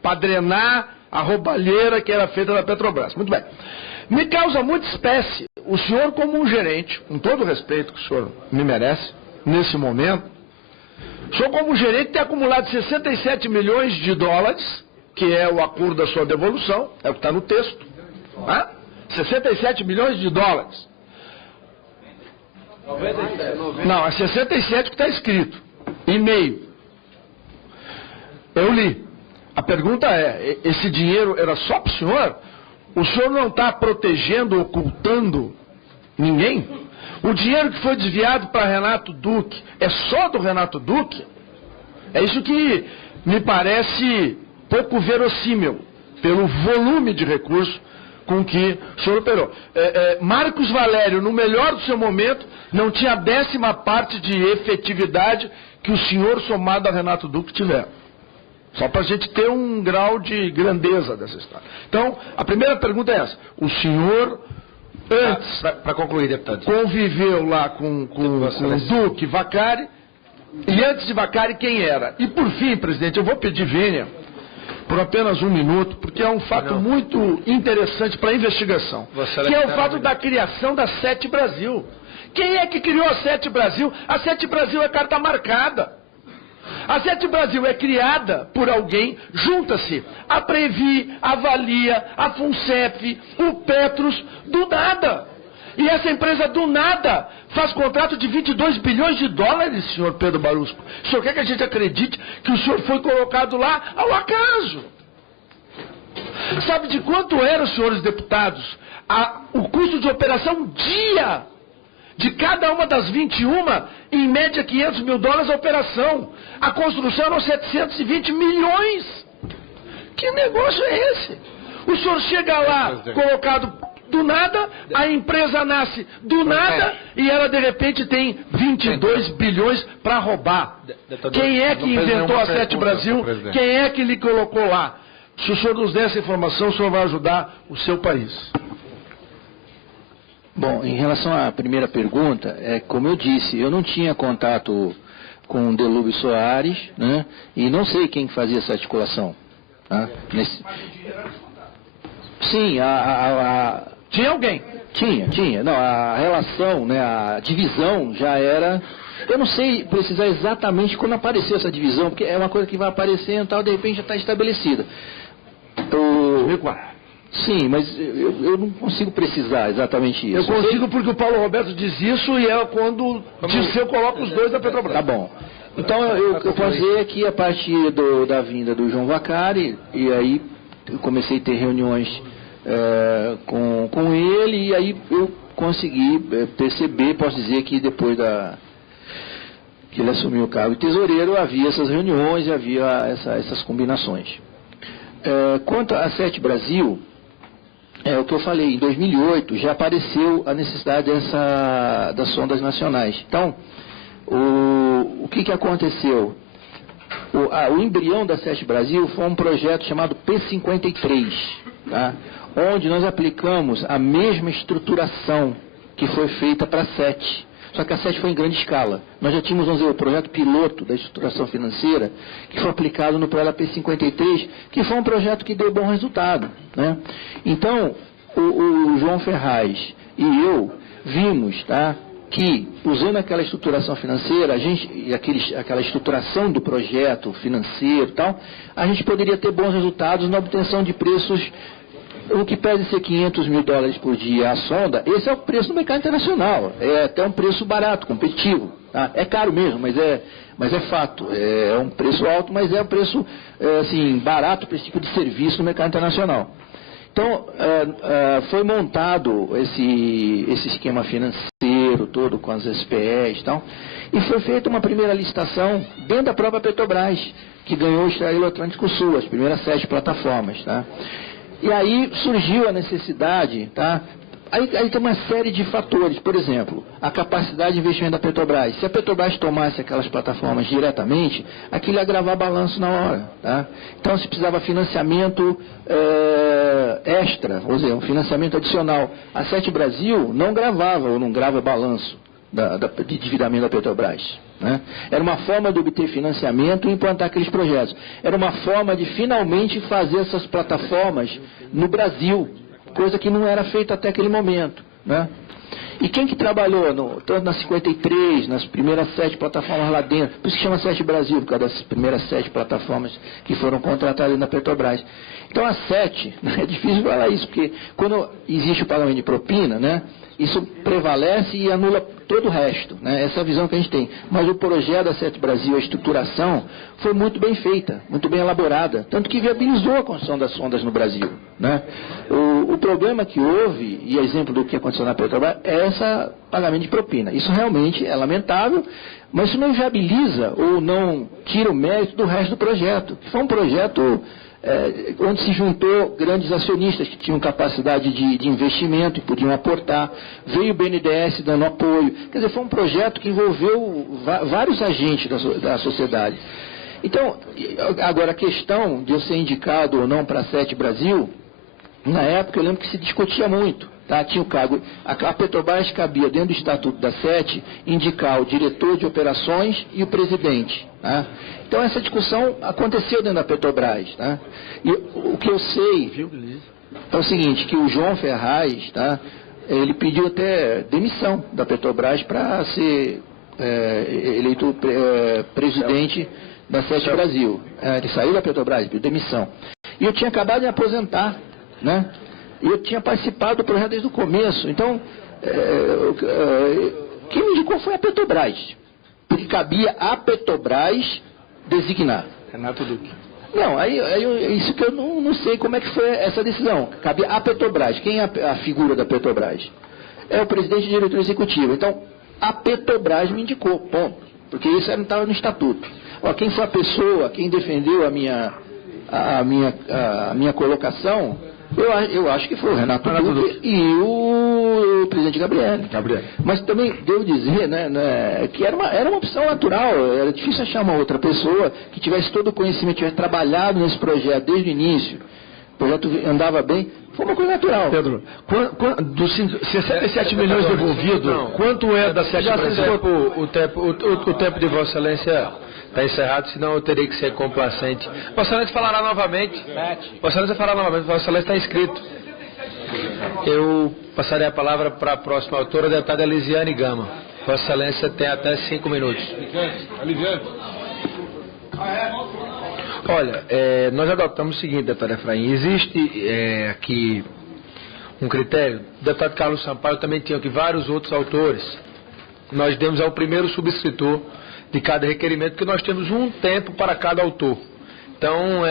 para drenar a roubalheira que era feita da Petrobras. Muito bem. Me causa muita espécie o senhor, como um gerente, com todo o respeito que o senhor me merece, nesse momento, o senhor, como um gerente, tem acumulado 67 milhões de dólares que é o acordo da sua devolução, é o que está no texto. Tá? 67 milhões de dólares. Não, é 67 que está escrito. E-mail. Eu li. A pergunta é, esse dinheiro era só para o senhor? O senhor não está protegendo, ocultando ninguém? O dinheiro que foi desviado para Renato Duque é só do Renato Duque? É isso que me parece pouco verossímil, pelo volume de recursos com que o senhor operou. Marcos Valério, no melhor do seu momento, não tinha a 10ª parte de efetividade que o senhor, somado a Renato Duque, tiver. Só para a gente ter um grau de grandeza dessa história. Então, a primeira pergunta é essa. O senhor, antes, para concluir, deputado, conviveu lá com Duque, Vacari, e antes de Vacari, quem era? E por fim, presidente, eu vou pedir vênia, por apenas 1 minuto, porque é um fato muito interessante para a investigação, que é o fato da criação da Sete Brasil. Quem é que criou a Sete Brasil? A Sete Brasil é carta marcada. A Sete Brasil é criada por alguém, junta-se a Previ, a Valia, a FUNCEF, o Petros, do nada. E essa empresa do nada faz contrato de 22 bilhões de dólares, senhor Pedro Barusco. O senhor quer que a gente acredite que o senhor foi colocado lá ao acaso? Sabe de quanto eram, senhores deputados, o custo de operação dia de cada uma das 21, em média 500 mil dólares a operação. A construção eram 720 milhões. Que negócio é esse? O senhor chega lá, colocado do nada, a empresa nasce do nada e ela de repente tem 22 bilhões para roubar. Quem é que inventou a Sete Brasil? Quem é que lhe colocou lá? Se o senhor nos der essa informação, o senhor vai ajudar o seu país. Bom, em relação à primeira pergunta, como eu disse, eu não tinha contato com o Delúbio Soares, né, e não sei quem fazia essa articulação. Tá? Sim, tinha alguém? Tinha. Não, a relação, né, a divisão já era... Eu não sei precisar exatamente quando apareceu essa divisão, porque é uma coisa que vai aparecendo e tal, de repente já está estabelecida. Sim, mas eu não consigo precisar exatamente isso. Eu consigo porque o Paulo Roberto diz isso e é quando eu coloco os dois da Petrobras. Tá bom. Então eu posso dizer que a partir da vinda do João Vacari, e aí eu comecei a ter reuniões com ele, e aí eu consegui perceber, posso dizer que depois que ele assumiu o cargo de tesoureiro, havia essas reuniões e havia essas combinações. Quanto à Sete Brasil, o que eu falei, em 2008 já apareceu a necessidade das sondas nacionais. Então, o que aconteceu? O embrião da Sete Brasil foi um projeto chamado P53, tá? Onde nós aplicamos a mesma estruturação que foi feita para a Sete. Só que a Sete foi em grande escala. Nós já tínhamos, vamos dizer, o projeto piloto da estruturação financeira, que foi aplicado no programa P53, que foi um projeto que deu bom resultado, né? Então, o João Ferraz e eu vimos, tá, que, usando aquela estruturação financeira, aquela estruturação do projeto financeiro e tal, a gente poderia ter bons resultados na obtenção de preços. O que pede ser 500 mil dólares por dia a sonda, esse é o preço do mercado internacional. É até um preço barato, competitivo. Tá? É caro mesmo, mas é fato. É um preço alto, mas é um preço assim, barato para esse tipo de serviço no mercado internacional. Então, foi montado esse esquema financeiro todo com as SPEs e tal, e foi feita uma primeira licitação dentro da própria Petrobras, que ganhou o Estrela Atlântico Sul, as primeiras 7 plataformas. Tá? E aí surgiu a necessidade, tá? Aí tem uma série de fatores, por exemplo, a capacidade de investimento da Petrobras. Se a Petrobras tomasse aquelas plataformas diretamente, aquilo ia gravar balanço na hora. Tá? Então se precisava financiamento extra, ou seja, um financiamento adicional. A Sete Brasil não gravava ou não grava balanço de endividamento da Petrobras. Né? Era uma forma de obter financiamento e implantar aqueles projetos. Era uma forma de finalmente fazer essas plataformas no Brasil, coisa que não era feita até aquele momento. Né? E quem que trabalhou, tanto na 53, nas primeiras 7 plataformas lá dentro, por isso que chama 7 Brasil, por causa das primeiras 7 plataformas que foram contratadas na Petrobras. Então a 7, né, é difícil falar isso, porque quando existe o pagamento de propina, né, isso prevalece e anula todo o resto, né? Essa é a visão que a gente tem. Mas o projeto da 7 Brasil, a estruturação, foi muito bem feita, muito bem elaborada, tanto que viabilizou a construção das sondas no Brasil, né? O problema que houve, e exemplo do que aconteceu na Petrobras, é esse pagamento de propina. Isso realmente é lamentável, mas isso não viabiliza ou não tira o mérito do resto do projeto. Foi um projeto onde se juntou grandes acionistas que tinham capacidade de investimento e podiam aportar, veio o BNDES dando apoio, quer dizer, foi um projeto que envolveu vários agentes da sociedade. Então, agora a questão de eu ser indicado ou não para a 7 Brasil, na época eu lembro que se discutia muito. Tá? Tinha o cargo, a Petrobras cabia dentro do Estatuto da 7 indicar o diretor de operações e o presidente. Tá? Então essa discussão aconteceu dentro da Petrobras. Tá? E o que eu sei é o seguinte, que o João Ferraz, tá, ele pediu até demissão da Petrobras para ser eleito presidente da 7 Brasil. Ele saiu da Petrobras, pediu demissão. E eu tinha acabado de me aposentar, né? E eu tinha participado do projeto desde o começo. Então, quem me indicou foi a Petrobras. Porque cabia a Petrobras designar. Renato Duque. Não, isso que eu não sei como é que foi essa decisão. Cabia a Petrobras. Quem é a figura da Petrobras? É o presidente e diretor executivo. Então, a Petrobras me indicou, ponto. Porque isso não estava no estatuto. Ó, quem foi a pessoa, quem defendeu a minha colocação... Eu acho que foi o Renato Duque e o presidente Gabriel. Mas também devo dizer, né, que era uma opção natural. Era difícil achar uma outra pessoa que tivesse todo o conhecimento, tivesse trabalhado nesse projeto desde o início. O projeto andava bem. Foi uma coisa natural. Pedro, dos 67 milhões devolvidos, quanto é da 7 Brasil? O tempo de Vossa Excelência está encerrado, senão eu terei que ser complacente. Vossa Excelência falará novamente. Vossa Excelência falará novamente. Vossa Excelência está inscrito. Eu passarei a palavra para a próxima autora, a deputada Elisiane Gama. Vossa Excelência tem até 5 minutos. Olha, nós adotamos o seguinte, deputado Efraim. Existe aqui um critério. O deputado Carlos Sampaio também tinha aqui vários outros autores. Nós demos ao primeiro subscritor de cada requerimento, porque nós temos um tempo para cada autor. Então,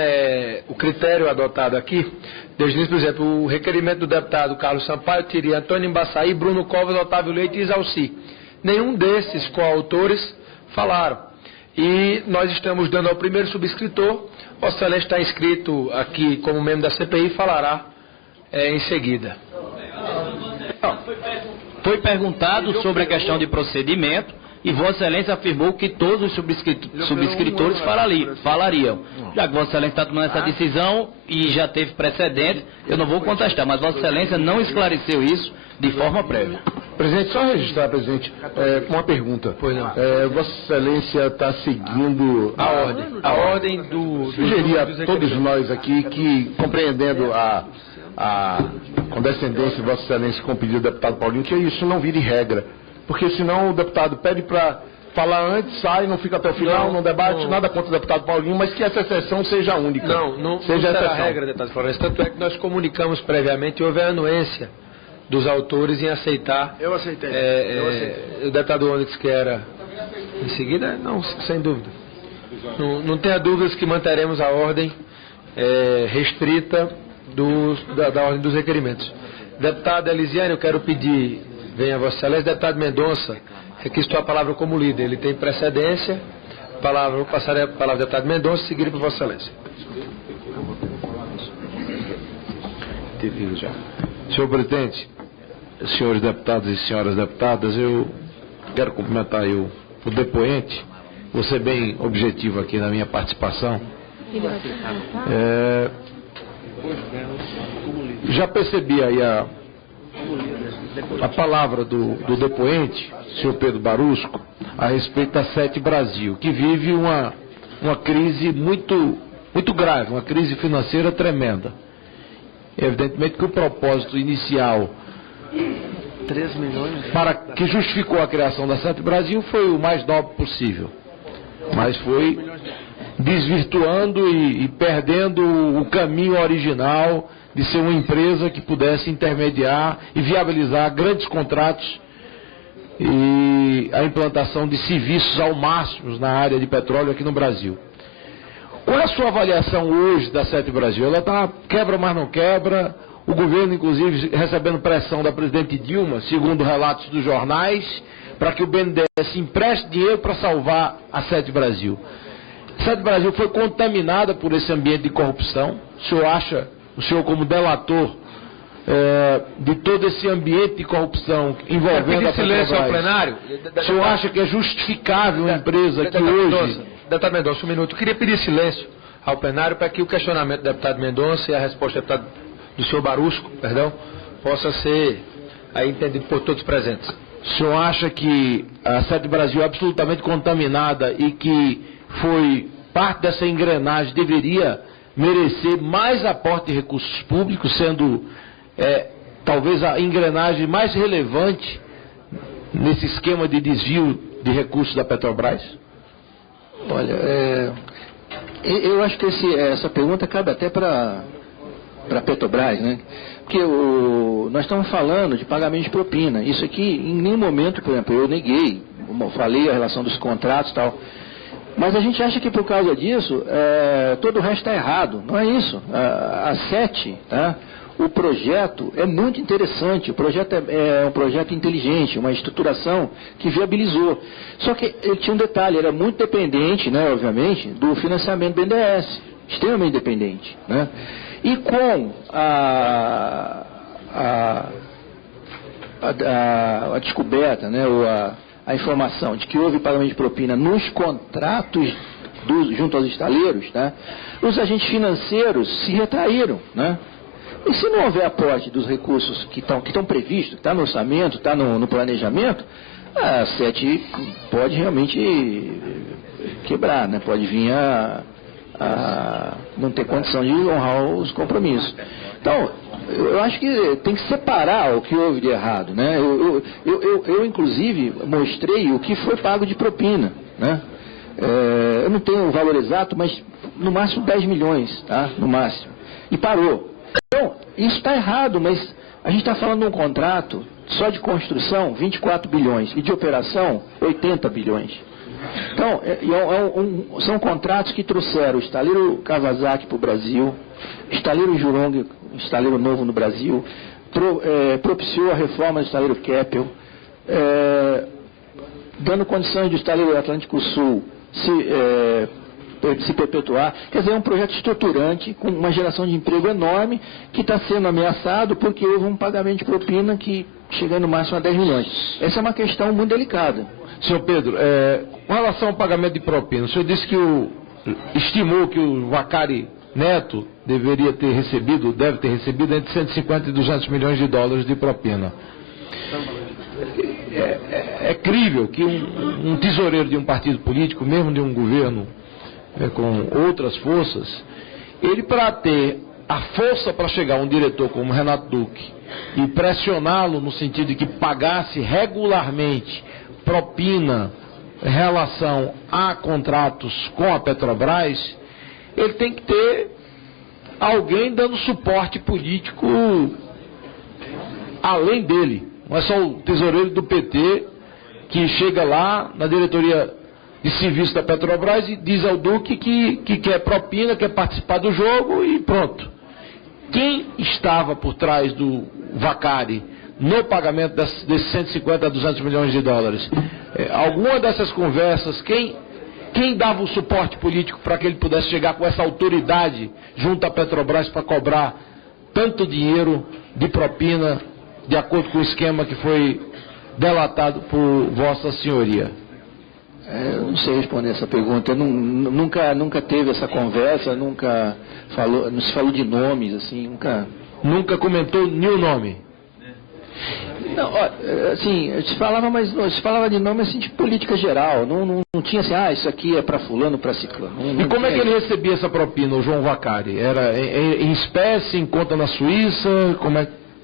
o critério adotado aqui, desde o início, por exemplo, o requerimento do deputado Carlos Sampaio teria Antônio Embaçaí, Bruno Covas, Otávio Leite e Isalci. Nenhum desses coautores falaram. E nós estamos dando ao primeiro subscritor. Vossa Excelência está inscrito aqui como membro da CPI e falará em seguida. Foi perguntado sobre a questão de procedimento e Vossa Excelência afirmou que todos os subscritores falariam. Já que Vossa Excelência está tomando essa decisão e já teve precedente, eu não vou contestar, mas Vossa Excelência não esclareceu isso de forma prévia. Presidente, só registrar, presidente, uma pergunta. Pois não. Vossa Excelência está seguindo a ordem do... Sugeria a todos nós aqui que, compreendendo a condescendência de Vossa Excelência com o pedido do deputado Paulinho, que isso não vire regra. Porque senão o deputado pede para falar antes, sai, não fica até o final, não debate, nada contra o deputado Paulinho, mas que essa exceção seja única. Não será a regra, deputado Florencio. Tanto é que nós comunicamos previamente, houve a anuência dos autores em aceitar. Eu aceitei. O deputado Onyx, que era em seguida, não, sem dúvida. Não tenha dúvidas que manteremos a ordem restrita da ordem dos requerimentos. Deputada Elisiane, eu quero pedir, venha Vossa Excelência, deputado Mendonça, requisitou a palavra como líder. Ele tem precedência. Vou passar a palavra ao deputado Mendonça, seguido por Vossa Excelência. Senhor presidente, senhores deputados e senhoras deputadas, eu quero cumprimentar o depoente, vou ser bem objetivo aqui na minha participação. Já percebi aí a palavra do depoente, senhor Pedro Barusco, a respeito da 7 Brasil, que vive uma crise muito grave, uma crise financeira tremenda. Evidentemente que o propósito inicial 3 milhões? Que justificou a criação da Sete Brasil foi o mais nobre possível. Mas foi desvirtuando e perdendo o caminho original de ser uma empresa que pudesse intermediar e viabilizar grandes contratos e a implantação de serviços ao máximo na área de petróleo aqui no Brasil. Qual é a sua avaliação hoje da Sete Brasil? Ela quebra, mas não quebra. O governo, inclusive, recebendo pressão da presidente Dilma, segundo relatos dos jornais, para que o BNDES empreste dinheiro para salvar a Sete Brasil. A Sete Brasil foi contaminada por esse ambiente de corrupção. O senhor acha, o senhor como delator de todo esse ambiente de corrupção envolvendo a Petrobras, silêncio ao plenário? O senhor acha que é justificável uma empresa que hoje... Deputado Mendonça, um minuto. Eu queria pedir silêncio ao plenário para que o questionamento do deputado Mendonça e a resposta do senhor Barusco, possa ser aí entendido por todos presentes. O senhor acha que a Sete Brasil é absolutamente contaminada e que foi parte dessa engrenagem, deveria merecer mais aporte de recursos públicos, sendo talvez a engrenagem mais relevante nesse esquema de desvio de recursos da Petrobras? Olha, eu acho que essa pergunta cabe até para a Petrobras, né? Porque nós estamos falando de pagamento de propina. Isso aqui, em nenhum momento, por exemplo, eu neguei, falei a relação dos contratos e tal. Mas a gente acha que por causa disso, todo o resto está errado. Não é isso. A Sete, tá? O projeto é muito interessante, o projeto é um projeto inteligente, uma estruturação que viabilizou. Só que ele tinha um detalhe, era muito dependente, né, obviamente, do financiamento do BNDES, extremamente dependente, né? E com a descoberta, né, ou a informação de que houve pagamento de propina nos contratos junto aos estaleiros, né, os agentes financeiros se retraíram, né? E se não houver aporte dos recursos que estão previstos, que está no orçamento, está no planejamento, a Sete pode realmente quebrar, né? Pode vir a não ter condição de honrar os compromissos. Então, eu acho que tem que separar o que houve de errado, né? Eu inclusive, mostrei o que foi pago de propina, né? Eu não tenho o valor exato, mas no máximo 10 milhões, tá? No máximo. E parou. Então, isso está errado, mas a gente está falando de um contrato só de construção, 24 bilhões, e de operação, 80 bilhões. Então, são contratos que trouxeram o estaleiro Kawasaki para o Brasil, estaleiro Jurong, estaleiro novo no Brasil, propiciou a reforma do estaleiro Keppel, dando condições do estaleiro Atlântico Sul se perpetuar. Quer dizer, é um projeto estruturante, com uma geração de emprego enorme, que está sendo ameaçado porque houve um pagamento de propina que chega no máximo a 10 milhões. Essa é uma questão muito delicada. Senhor Pedro, com relação ao pagamento de propina, o senhor disse que estimou que o Vacari Neto deve ter recebido entre 150 e 200 milhões de dólares de propina. É crível que um tesoureiro de um partido político, mesmo de um governo com outras forças, ele, para ter a força para chegar a um diretor como Renato Duque e pressioná-lo no sentido de que pagasse regularmente propina em relação a contratos com a Petrobras, ele tem que ter alguém dando suporte político além dele. Não é só o tesoureiro do PT que chega lá na diretoria de serviço da Petrobras e diz ao Duque que quer propina, quer participar do jogo e pronto. Quem estava por trás do Vacari no pagamento desses 150 a 200 milhões de dólares? Alguma dessas conversas, quem dava o suporte político para que ele pudesse chegar com essa autoridade junto à Petrobras para cobrar tanto dinheiro de propina, de acordo com o esquema que foi delatado por Vossa Senhoria? Eu não sei responder essa pergunta. Nunca teve essa conversa, não se falou de nomes, assim, Nunca comentou nenhum nome? Não, assim, se falava de nome assim, de política geral, não tinha assim, isso aqui é para fulano, para ciclano. E como é que ele recebia essa propina, o João Vacari? Era em espécie, em conta na Suíça?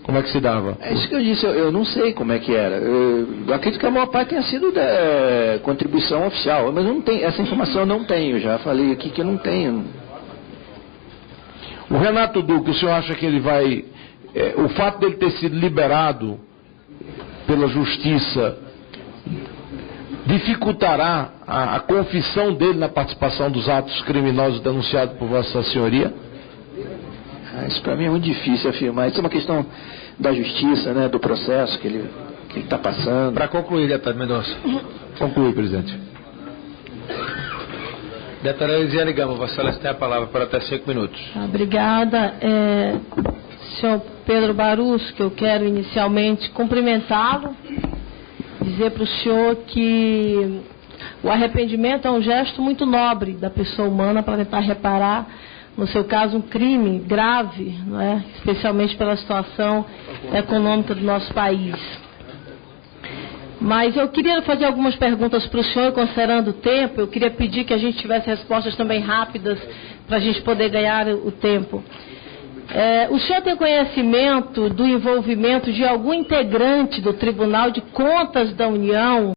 Como é que se dava? É isso que eu disse, eu não sei como é que era. Eu acredito que a maior parte tenha sido da contribuição oficial, mas eu não tenho, essa informação eu não tenho, já falei aqui que eu não tenho. O Renato Duque, o senhor acha que ele vai... o fato dele ter sido liberado pela Justiça dificultará a confissão dele na participação dos atos criminosos denunciados por Vossa Senhoria? Isso para mim é muito difícil afirmar. Isso é uma questão da justiça, né, do processo que ele está passando. Para concluir, deputado Mendonça. Conclui, presidente. Deputada Elisiane Gama, Vossa Excelência tem a palavra por até 5 minutos. Obrigada. Senhor Pedro Barusco, eu quero inicialmente cumprimentá-lo, dizer para o senhor que o arrependimento é um gesto muito nobre da pessoa humana para tentar reparar, no seu caso, um crime grave, não é? Especialmente pela situação econômica do nosso país. Mas eu queria fazer algumas perguntas para o senhor, considerando o tempo, eu queria pedir que a gente tivesse respostas também rápidas para a gente poder ganhar o tempo. O senhor tem conhecimento do envolvimento de algum integrante do Tribunal de Contas da União